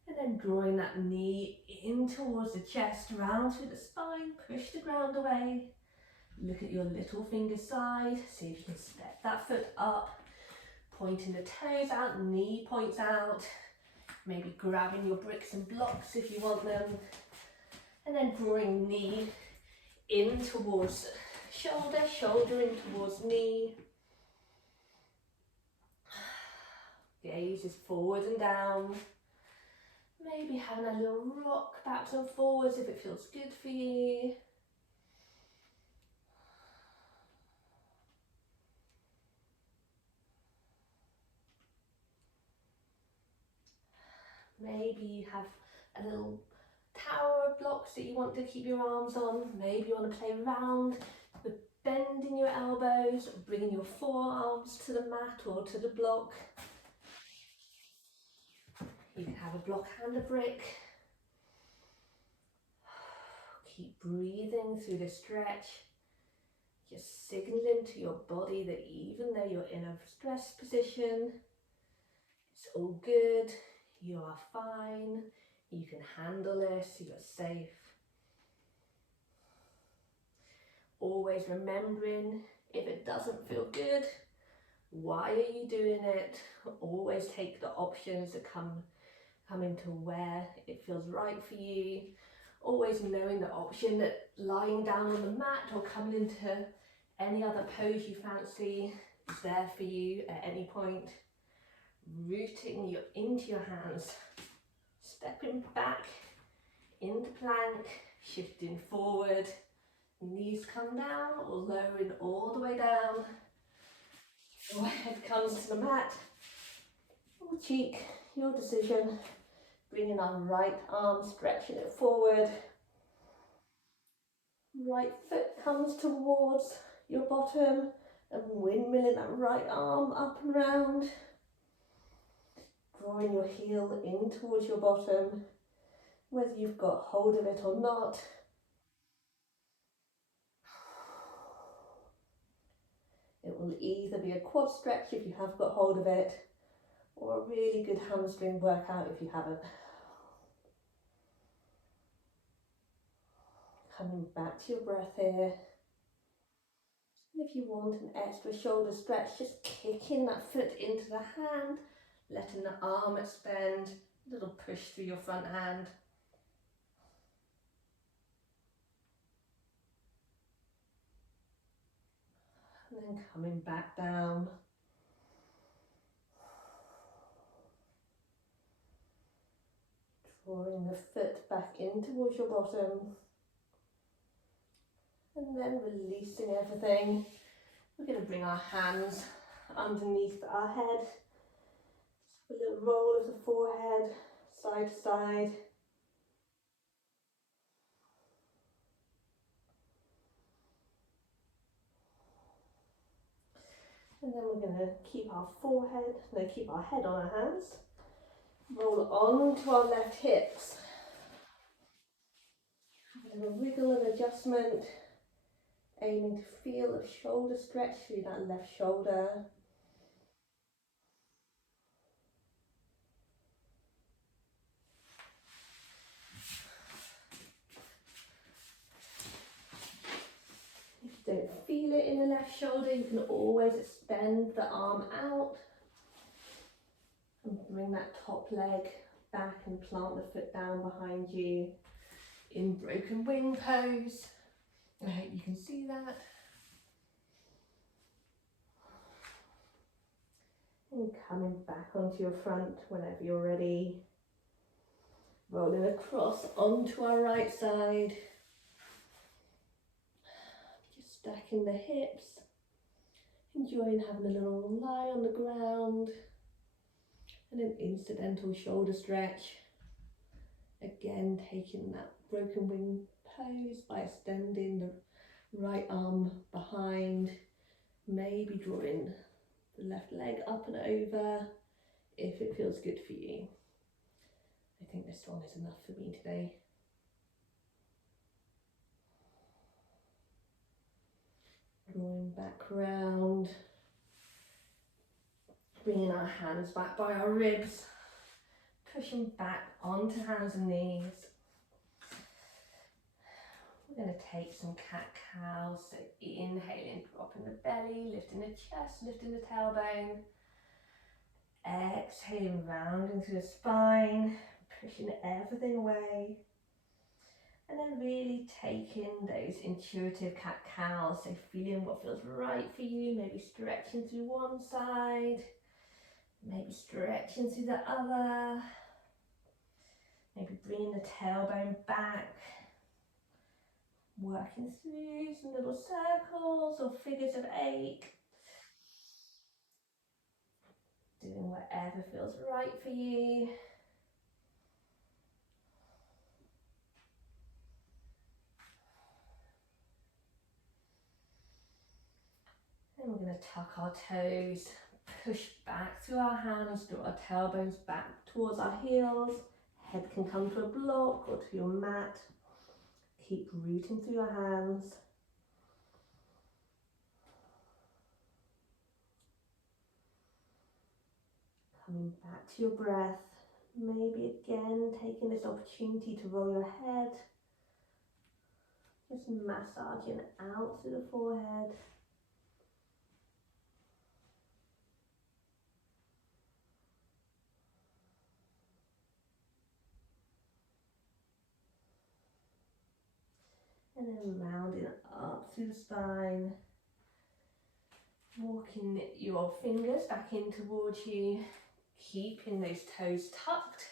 And then drawing that knee in towards the chest, round through the spine, push the ground away. Look at your little finger side, see if you can step that foot up, pointing the toes out, knee points out, maybe grabbing your bricks and blocks if you want them. And then drawing knee in towards shoulder, shoulder in towards knee. Gaze is forward and down. Maybe having a little rock backwards and forwards if it feels good for you. Maybe you have a little tower of blocks that you want to keep your arms on. Maybe you want to play around with bending your elbows, bringing your forearms to the mat or to the block. You can have a block and a brick. Keep breathing through the stretch. Just signaling to your body that even though you're in a stressed position, it's all good, you are fine, you can handle this, you're safe. Always remembering, if it doesn't feel good, why are you doing it? Always take the options that come into where it feels right for you. Always knowing the option that lying down on the mat or coming into any other pose you fancy is there for you at any point. Rooting you into your hands, stepping back into plank, shifting forward, knees come down or lowering all the way down. Your head comes to the mat, or cheek, your decision. Bringing our right arm, stretching it forward. Right foot comes towards your bottom and windmilling that right arm up and round. Drawing your heel in towards your bottom, whether you've got hold of it or not. It will either be a quad stretch if you have got hold of it, or a really good hamstring workout if you haven't. Coming back to your breath here. And if you want an extra shoulder stretch, just kicking that foot into the hand, letting the arm extend, a little push through your front hand. And then coming back down. Drawing the foot back in towards your bottom. And then releasing everything. We're going to bring our hands underneath our head. Just a little roll of the forehead, side to side. And then we're going to keep our head on our hands. Roll on to our left hips. Have a little wiggle and adjustment. Aiming to feel a shoulder stretch through that left shoulder. If you don't feel it in the left shoulder, you can always extend the arm out and bring that top leg back and plant the foot down behind you in broken wing pose. I hope you can see that. And coming back onto your front whenever you're ready. Rolling across onto our right side. Just stacking the hips. Enjoying having a little lie on the ground. And an incidental shoulder stretch. Again, taking that broken wing pose by extending the right arm behind. Maybe drawing the left leg up and over if it feels good for you. I think this one is enough for me today. Drawing back round, bringing our hands back by our ribs, pushing back onto hands and knees. We're going to take some cat-cow, so inhaling, dropping the belly, lifting the chest, lifting the tailbone. Exhaling, rounding through the spine, pushing everything away. And then really taking those intuitive cat-cows, so feeling what feels right for you, maybe stretching through one side, maybe stretching through the other, maybe bringing the tailbone back. Working through some little circles or figures of 8. Doing whatever feels right for you. And we're going to tuck our toes, push back through our hands, draw our tailbones back towards our heels. Head can come to a block or to your mat. Keep rooting through your hands. Coming back to your breath. Maybe again taking this opportunity to roll your head. Just massaging out through the forehead. And then rounding up through the spine. Walking your fingers back in towards you, keeping those toes tucked.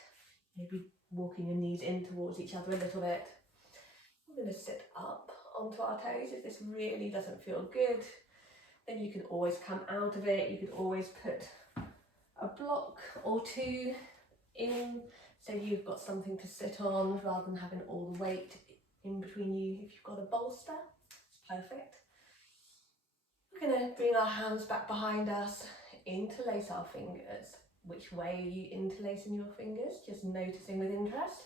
Maybe walking your knees in towards each other a little bit. We're going to sit up onto our toes. If this really doesn't feel good, then you can always come out of it. You could always put a block or 2 in, so you've got something to sit on rather than having all the weight in between you. If you've got a bolster, it's perfect. We're going to bring our hands back behind us, interlace our fingers. Which way are you interlacing your fingers? Just noticing with interest.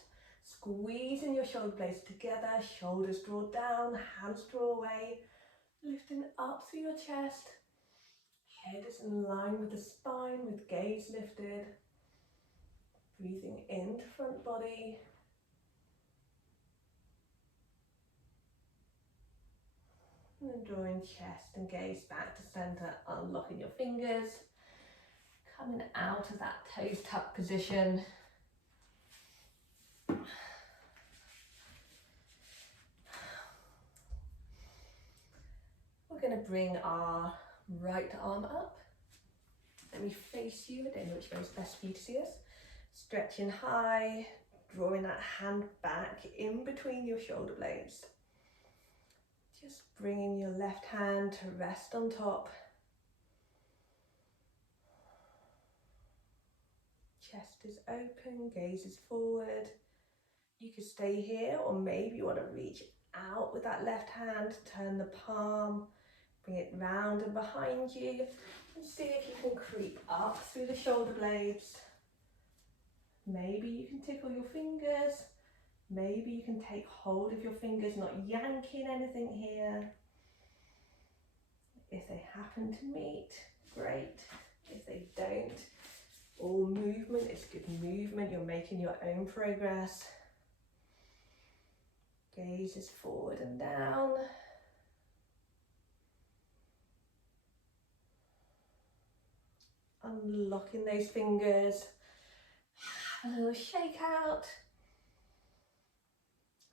Squeezing your shoulder blades together, shoulders draw down, hands draw away, lifting up through your chest. Head is in line with the spine, with gaze lifted. Breathing into front body. And then drawing chest and gaze back to center, unlocking your fingers. Coming out of that toes tucked position. We're going to bring our Right arm up. Let me face you. I don't know which way is best for you to see us. Stretching high, drawing that hand back in between your shoulder blades. Just bringing your left hand to rest on top. Chest is open, gaze is forward. You could stay here, or maybe you want to reach out with that left hand, turn the palm, bring it round and behind you, and see if you can creep up through the shoulder blades. Maybe you can tickle your fingers. Maybe you can take hold of your fingers, not yanking anything here. If they happen to meet, great. If they don't, all movement is good movement. You're making your own progress. Gaze is forward and down. Unlocking those fingers. A little shake out.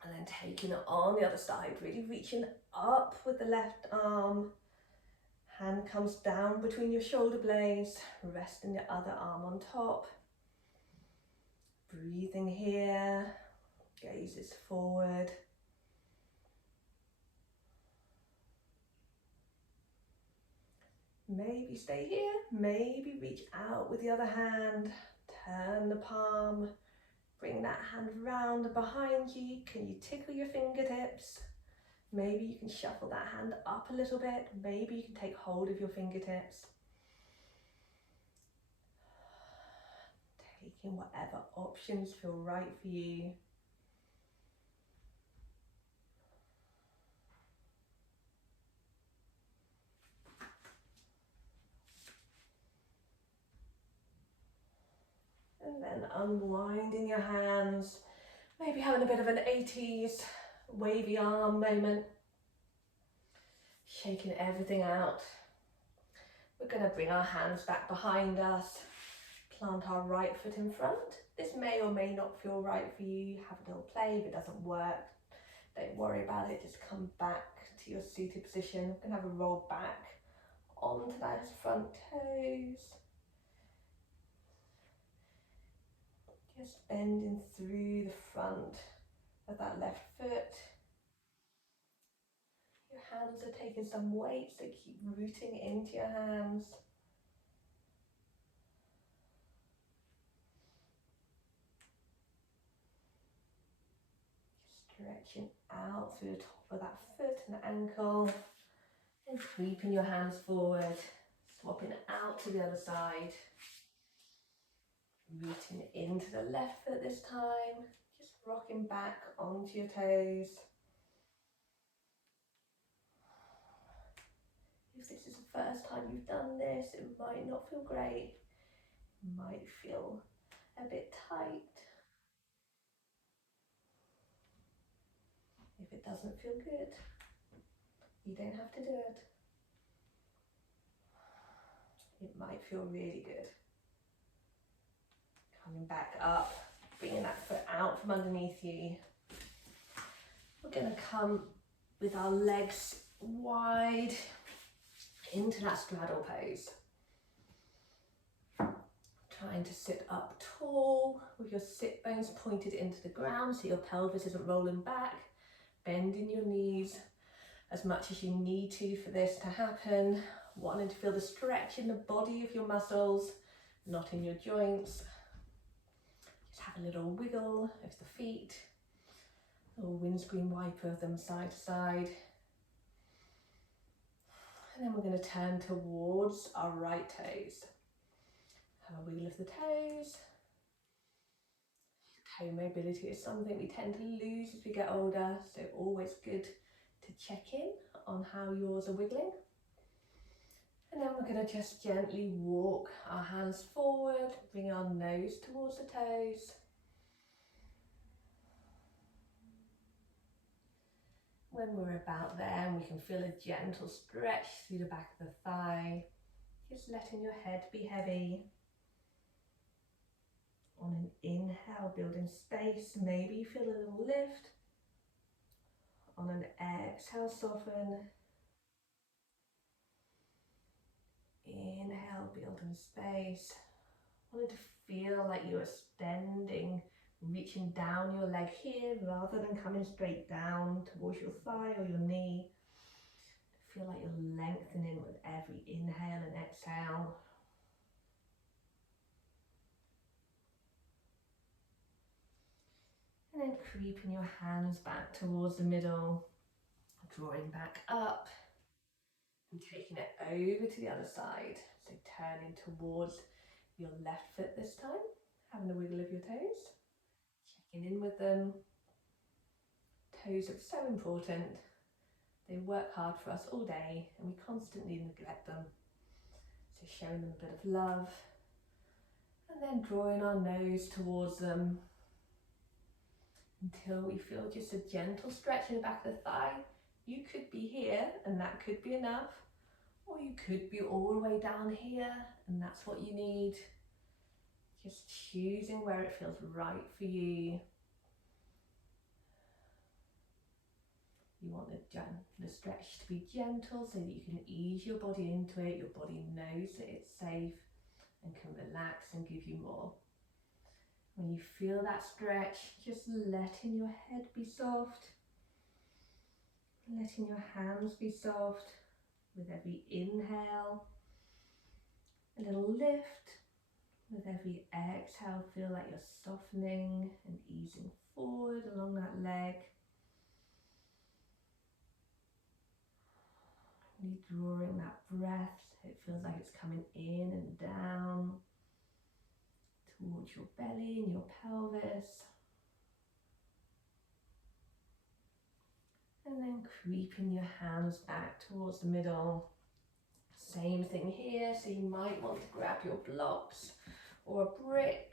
And then taking it on the other side, really reaching up with the left arm. Hand comes down between your shoulder blades, resting your other arm on top. Breathing here, gaze is forward. Maybe stay here, maybe reach out with the other hand, turn the palm, bring that hand round and behind you. Can you tickle your fingertips? Maybe you can shuffle that hand up a little bit. Maybe you can take hold of your fingertips. Taking whatever options feel right for you. And then unwinding your hands, maybe having a bit of an 80s wavy arm moment. Shaking everything out. We're going to bring our hands back behind us, plant our right foot in front. This may or may not feel right for you. Have a little play. If it doesn't work, don't worry about it. Just come back to your seated position. We're going to have a roll back onto those front toes. Just bending through the front of that left foot. Your hands are taking some weight, so keep rooting into your hands. Stretching out through the top of that foot and ankle. And sweeping your hands forward. Swapping out to the other side. Rooting into the left foot this time. Just rocking back onto your toes. If this is the first time you've done this, it might not feel great. It might feel a bit tight. If it doesn't feel good, you don't have to do it. It might feel really good. Coming back up, bringing that foot out from underneath you. We're going to come with our legs wide into that straddle pose. Trying to sit up tall with your sit bones pointed into the ground so your pelvis isn't rolling back. Bending your knees as much as you need to for this to happen. Wanting to feel the stretch in the body of your muscles, not in your joints. Just have a little wiggle of the feet. A little windscreen wiper of them side to side. And then we're going to turn towards our right toes. Have a wiggle of the toes. Toe mobility is something we tend to lose as we get older, so always good to check in on how yours are wiggling. And then we're going to just gently walk our hands forward, bring our nose towards the toes. When we're about there, and we can feel a gentle stretch through the back of the thigh, just letting your head be heavy. On an inhale, building space, maybe you feel a little lift. On an exhale, soften. Inhale, building space. Want to feel like you're extending, reaching down your leg here rather than coming straight down towards your thigh or your knee. Feel like you're lengthening with every inhale and exhale. And then creeping your hands back towards the middle, drawing back up and taking it over to the other side. So turning towards your left foot this time, having a wiggle of your toes, checking in with them. Toes are so important. They work hard for us all day and we constantly neglect them. So showing them a bit of love and then drawing our nose towards them until we feel just a gentle stretch in the back of the thigh. You could be here and that could be enough, or you could be all the way down here and that's what you need. Just choosing where it feels right for you. You want the stretch to be gentle so that you can ease your body into it. Your body knows that it's safe and can relax and give you more. When you feel that stretch, just letting your head be soft, letting your hands be soft with every inhale. A little lift. With every exhale, feel like you're softening and easing forward along that leg. Really drawing that breath, it feels like it's coming in and down towards your belly and your pelvis. And then creeping your hands back towards the middle. Same thing here, so you might want to grab your blocks or a brick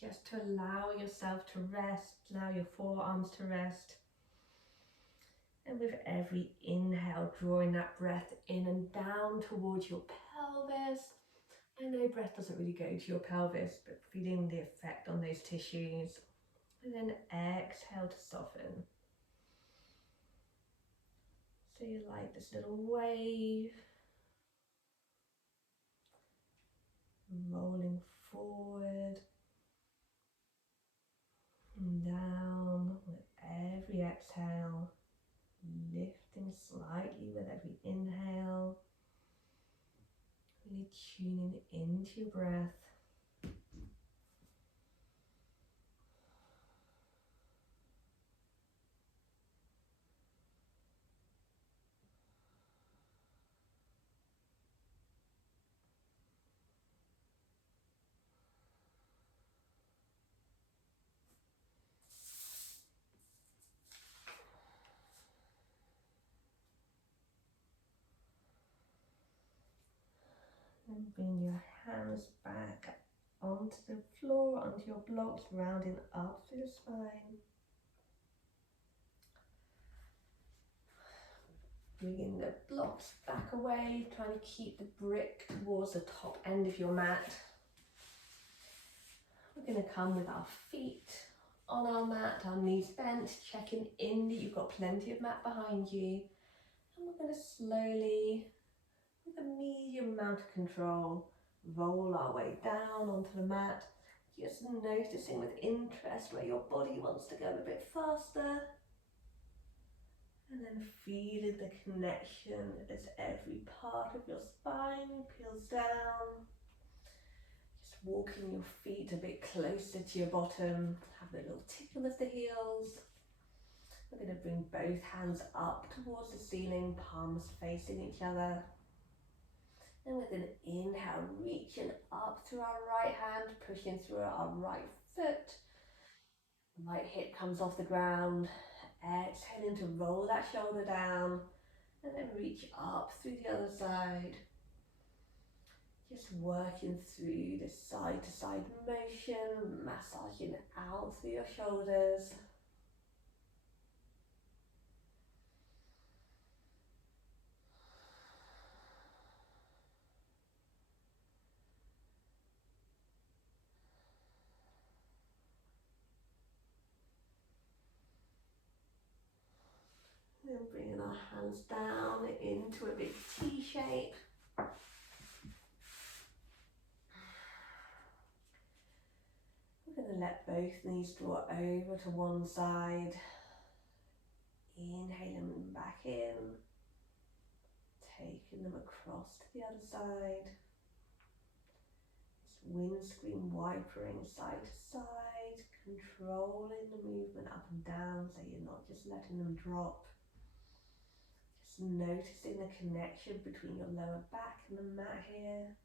just to allow yourself to rest, allow your forearms to rest. And with every inhale, drawing that breath in and down towards your pelvis. I know breath doesn't really go to your pelvis, but feeling the effect on those tissues. And then exhale to soften. So you're like this little wave, rolling forward and down with every exhale. Lifting slightly with every inhale, really tuning into your breath. And bring your hands back onto the floor, onto your blocks, rounding up through the spine. Bringing the blocks back away, trying to keep the brick towards the top end of your mat. We're going to come with our feet on our mat, our knees bent, checking in that you've got plenty of mat behind you. And we're going to slowly, with a medium amount of control, roll our way down onto the mat, just noticing with interest where your body wants to go a bit faster, and then feeling the connection as every part of your spine peels down. Just walking your feet a bit closer to your bottom, have a little tickle of the heels. We're going to bring both hands up towards the ceiling, palms facing each other. And with an inhale, reaching up through our right hand, pushing through our right foot. Right hip comes off the ground. Exhaling to roll that shoulder down. And then reach up through the other side. Just working through this side to side motion, massaging out through your shoulders. Then bringing our hands down into a big T shape. And let both knees draw over to one side. Inhaling them back in. Taking them across to the other side. Just windscreen wipering side to side. Controlling the movement up and down so you're not just letting them drop. Just noticing the connection between your lower back and the mat here.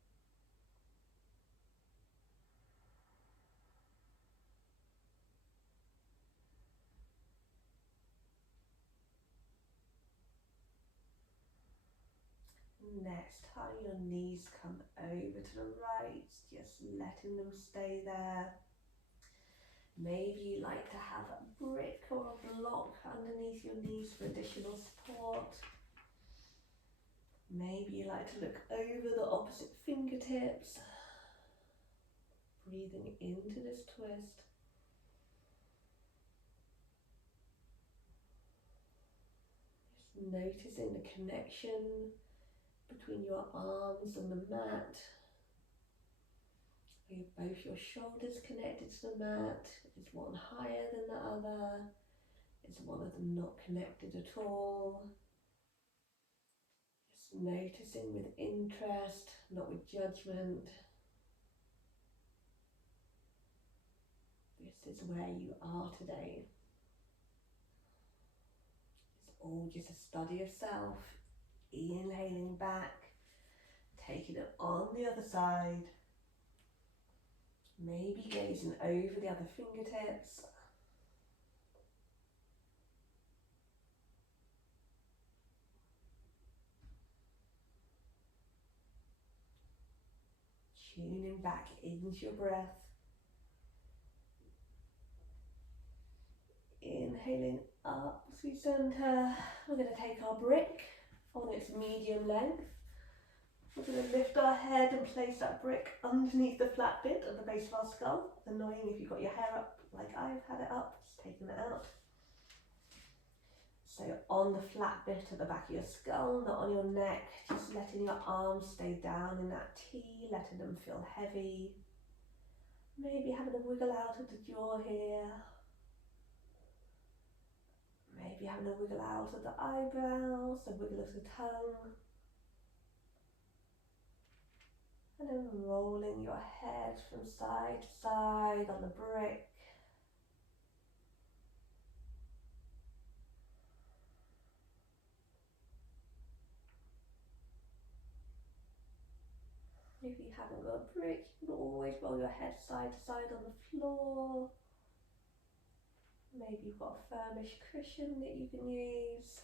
Next time your knees come over to the right, just letting them stay there. Maybe you like to have a brick or a block underneath your knees for additional support. Maybe you like to look over the opposite fingertips. Breathing into this twist. Just noticing the connection between your arms and the mat. Are both your shoulders connected to the mat? Is one higher than the other? Is one of them not connected at all? Just noticing with interest, not with judgment. This is where you are today. It's all just a study of self. Inhaling back, taking it on the other side. Maybe gazing over the other fingertips. Tuning back into your breath. Inhaling up through centre. We're going to take our brick on its medium length. We're going to lift our head and place that brick underneath the flat bit at the base of our skull. It's annoying if you've got your hair up like I've had it up, just taking it out. So on the flat bit at the back of your skull, not on your neck, just letting your arms stay down in that T, letting them feel heavy. Maybe having a wiggle out of the jaw here. Maybe having a wiggle out of the eyebrows, a wiggle of the tongue. And then rolling your head from side to side on the brick. If you haven't got a brick, you can always roll your head side to side on the floor. Maybe you've got a firmish cushion that you can use.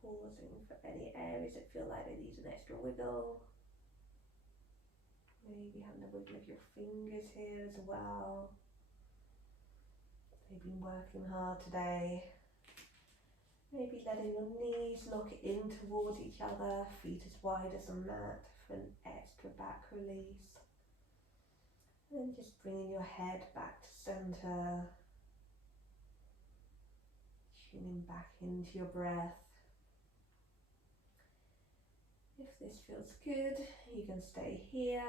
Pausing for any areas that feel like they need an extra wiggle. Maybe having a wiggle of your fingers here as well. They've been working hard today. Maybe letting your knees lock in towards each other, feet as wide as the mat for an extra back release. And then just bringing your head back to centre. Tuning back into your breath. If this feels good, you can stay here.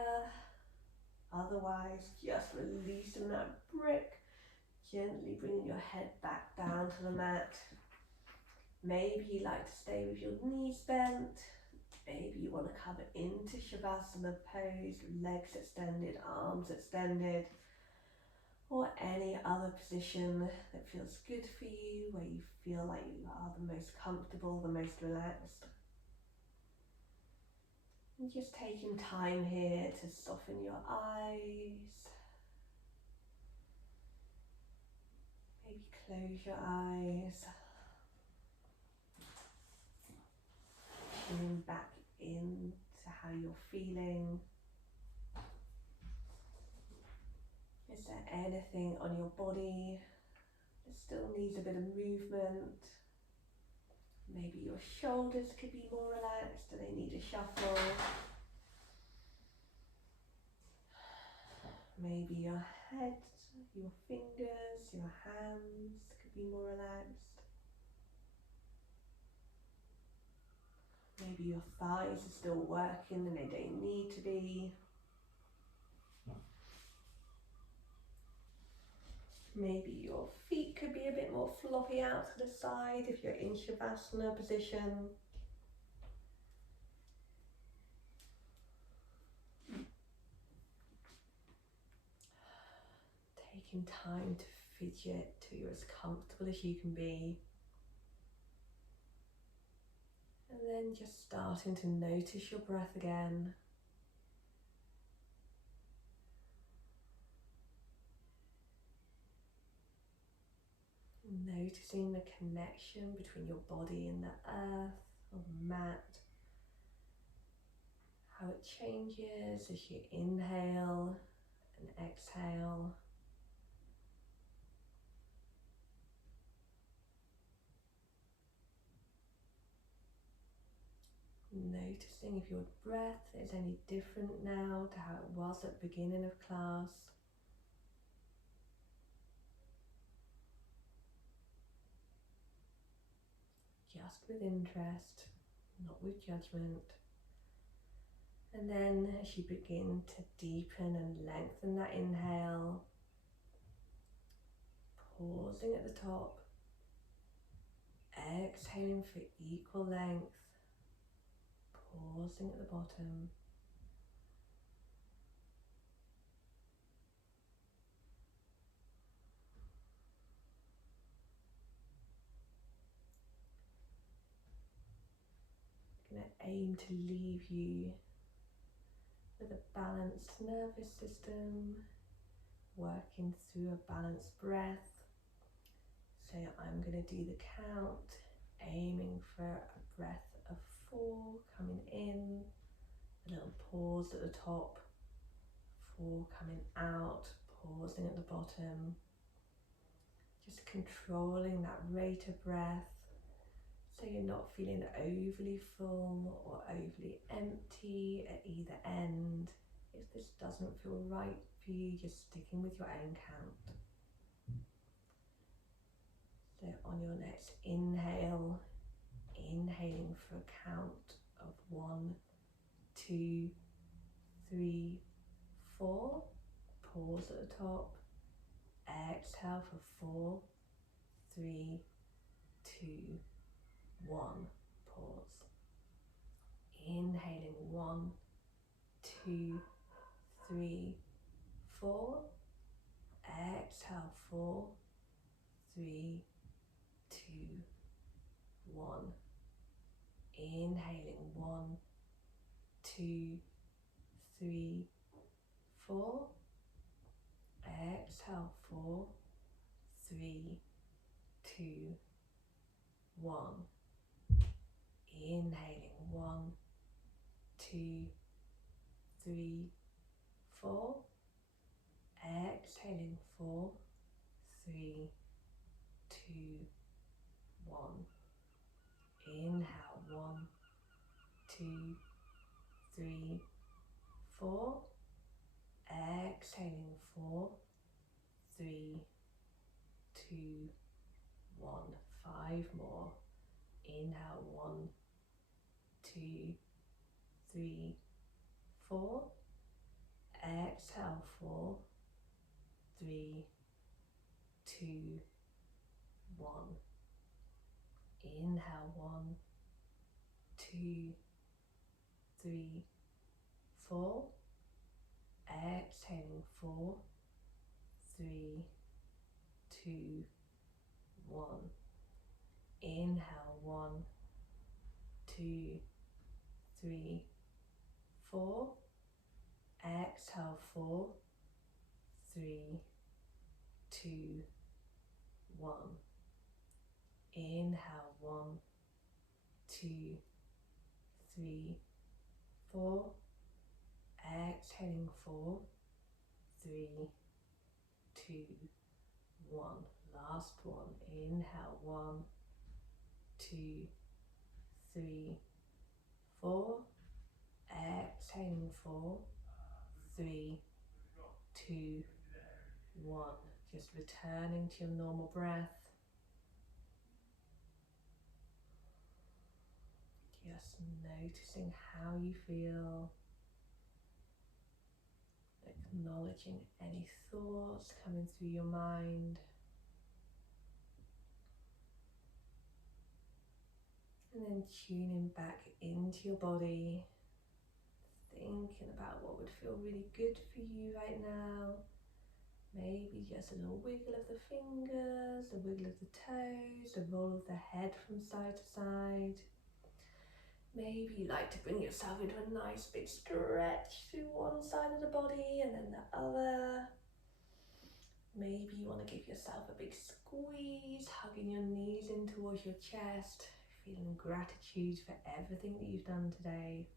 Otherwise, just releasing that brick. Gently bringing your head back down to the mat. Maybe you like to stay with your knees bent. Maybe you want to come into Shavasana pose, legs extended, arms extended, or any other position that feels good for you, where you feel like you are the most comfortable, the most relaxed. And just taking time here to soften your eyes. Maybe close your eyes. Tuning back into how you're feeling. Is there anything on your body that still needs a bit of movement? Maybe your shoulders could be more relaxed. Do they need a shuffle? Maybe your head, your fingers, your hands could be more relaxed. Maybe your thighs are still working and they don't need to be. Maybe your feet could be a bit more floppy out to the side if you're in Shavasana position. Taking time to fidget till you're as comfortable as you can be. And then just starting to notice your breath again. Noticing the connection between your body and the earth or the mat. How it changes as you inhale and exhale. Noticing if your breath is any different now to how it was at the beginning of class. Just with interest, not with judgment. And then as you begin to deepen and lengthen that inhale, pausing at the top, exhaling for equal length, pausing at the bottom. I'm going to aim to leave you with a balanced nervous system, working through a balanced breath. So I'm going to do the count, aiming for a breath of 4 coming in, a little pause at the top, 4 coming out, pausing at the bottom. Just controlling that rate of breath so you're not feeling overly full or overly empty at either end. If this doesn't feel right for you, just sticking with your own count. So on your next inhale, inhaling for a count of 1, 2, 3, 4. Pause at the top. Exhale for 4, 3, 2, 1. Pause. Inhaling 1, 2, 3, 4. Exhale 4, 3, 2, 1. Inhaling 1, 2, 3, 4. Exhale 4, 3, 2, 1. Inhaling 1, 2, 3, 4. Exhaling 4, 3, 2, 1. Inhale 1, 2, 3, 4. Exhaling 4, 3, 2, 1. 5 more. Inhale 1, 2, 3, 4. Exhale 4, 3, 2, 1. Inhale 1, 2, 3, 4. Exhaling 4, 3, 2, 1. Inhale 1, 2, 3, 4. Exhale 4, 3, 2, 1. Inhale 1, 2, 3, 4. Exhaling 4, 3, 2, 1. Last one. Inhale 1, 2, 3, 4. Exhaling 4, 3, 2, 1. Just returning to your normal breath. just noticing how you feel, acknowledging any thoughts coming through your mind. And then tuning back into your body, thinking about what would feel really good for you right now. Maybe just a little wiggle of the fingers, a wiggle of the toes, a roll of the head from side to side. Maybe you like to bring yourself into a nice big stretch through one side of the body and then the other. Maybe you want to give yourself a big squeeze, hugging your knees in towards your chest, feeling gratitude for everything that you've done today.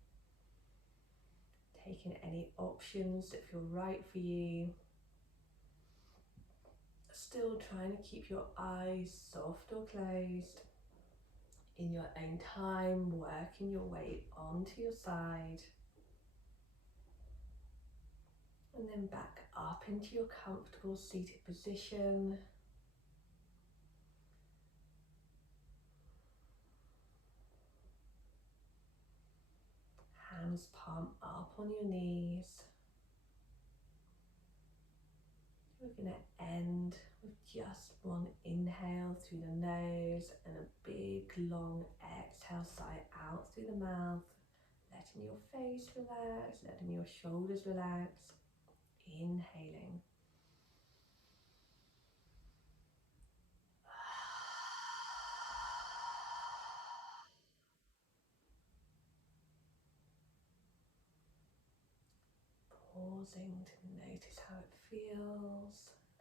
Taking any options that feel right for you. Still trying to keep your eyes soft or closed. In your own time, working your way onto your side. And then back up into your comfortable seated position. Hands palm up on your knees. We're going to end with just one inhale through the nose and a big long exhale sigh out through the mouth, letting your face relax, letting your shoulders relax. Inhaling. Pausing to notice how it feels.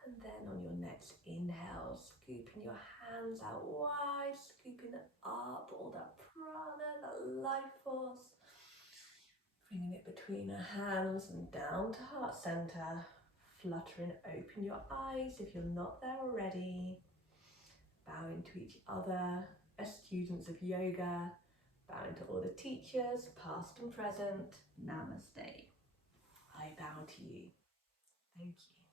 And then on your next inhale, scooping your hands out wide, scooping up all that prana, that life force. Bringing it between your hands and down to heart center. Fluttering open your eyes if you're not there already. Bowing to each other as students of yoga. Bowing to all the teachers, past and present. Namaste. I bow to you. Thank you.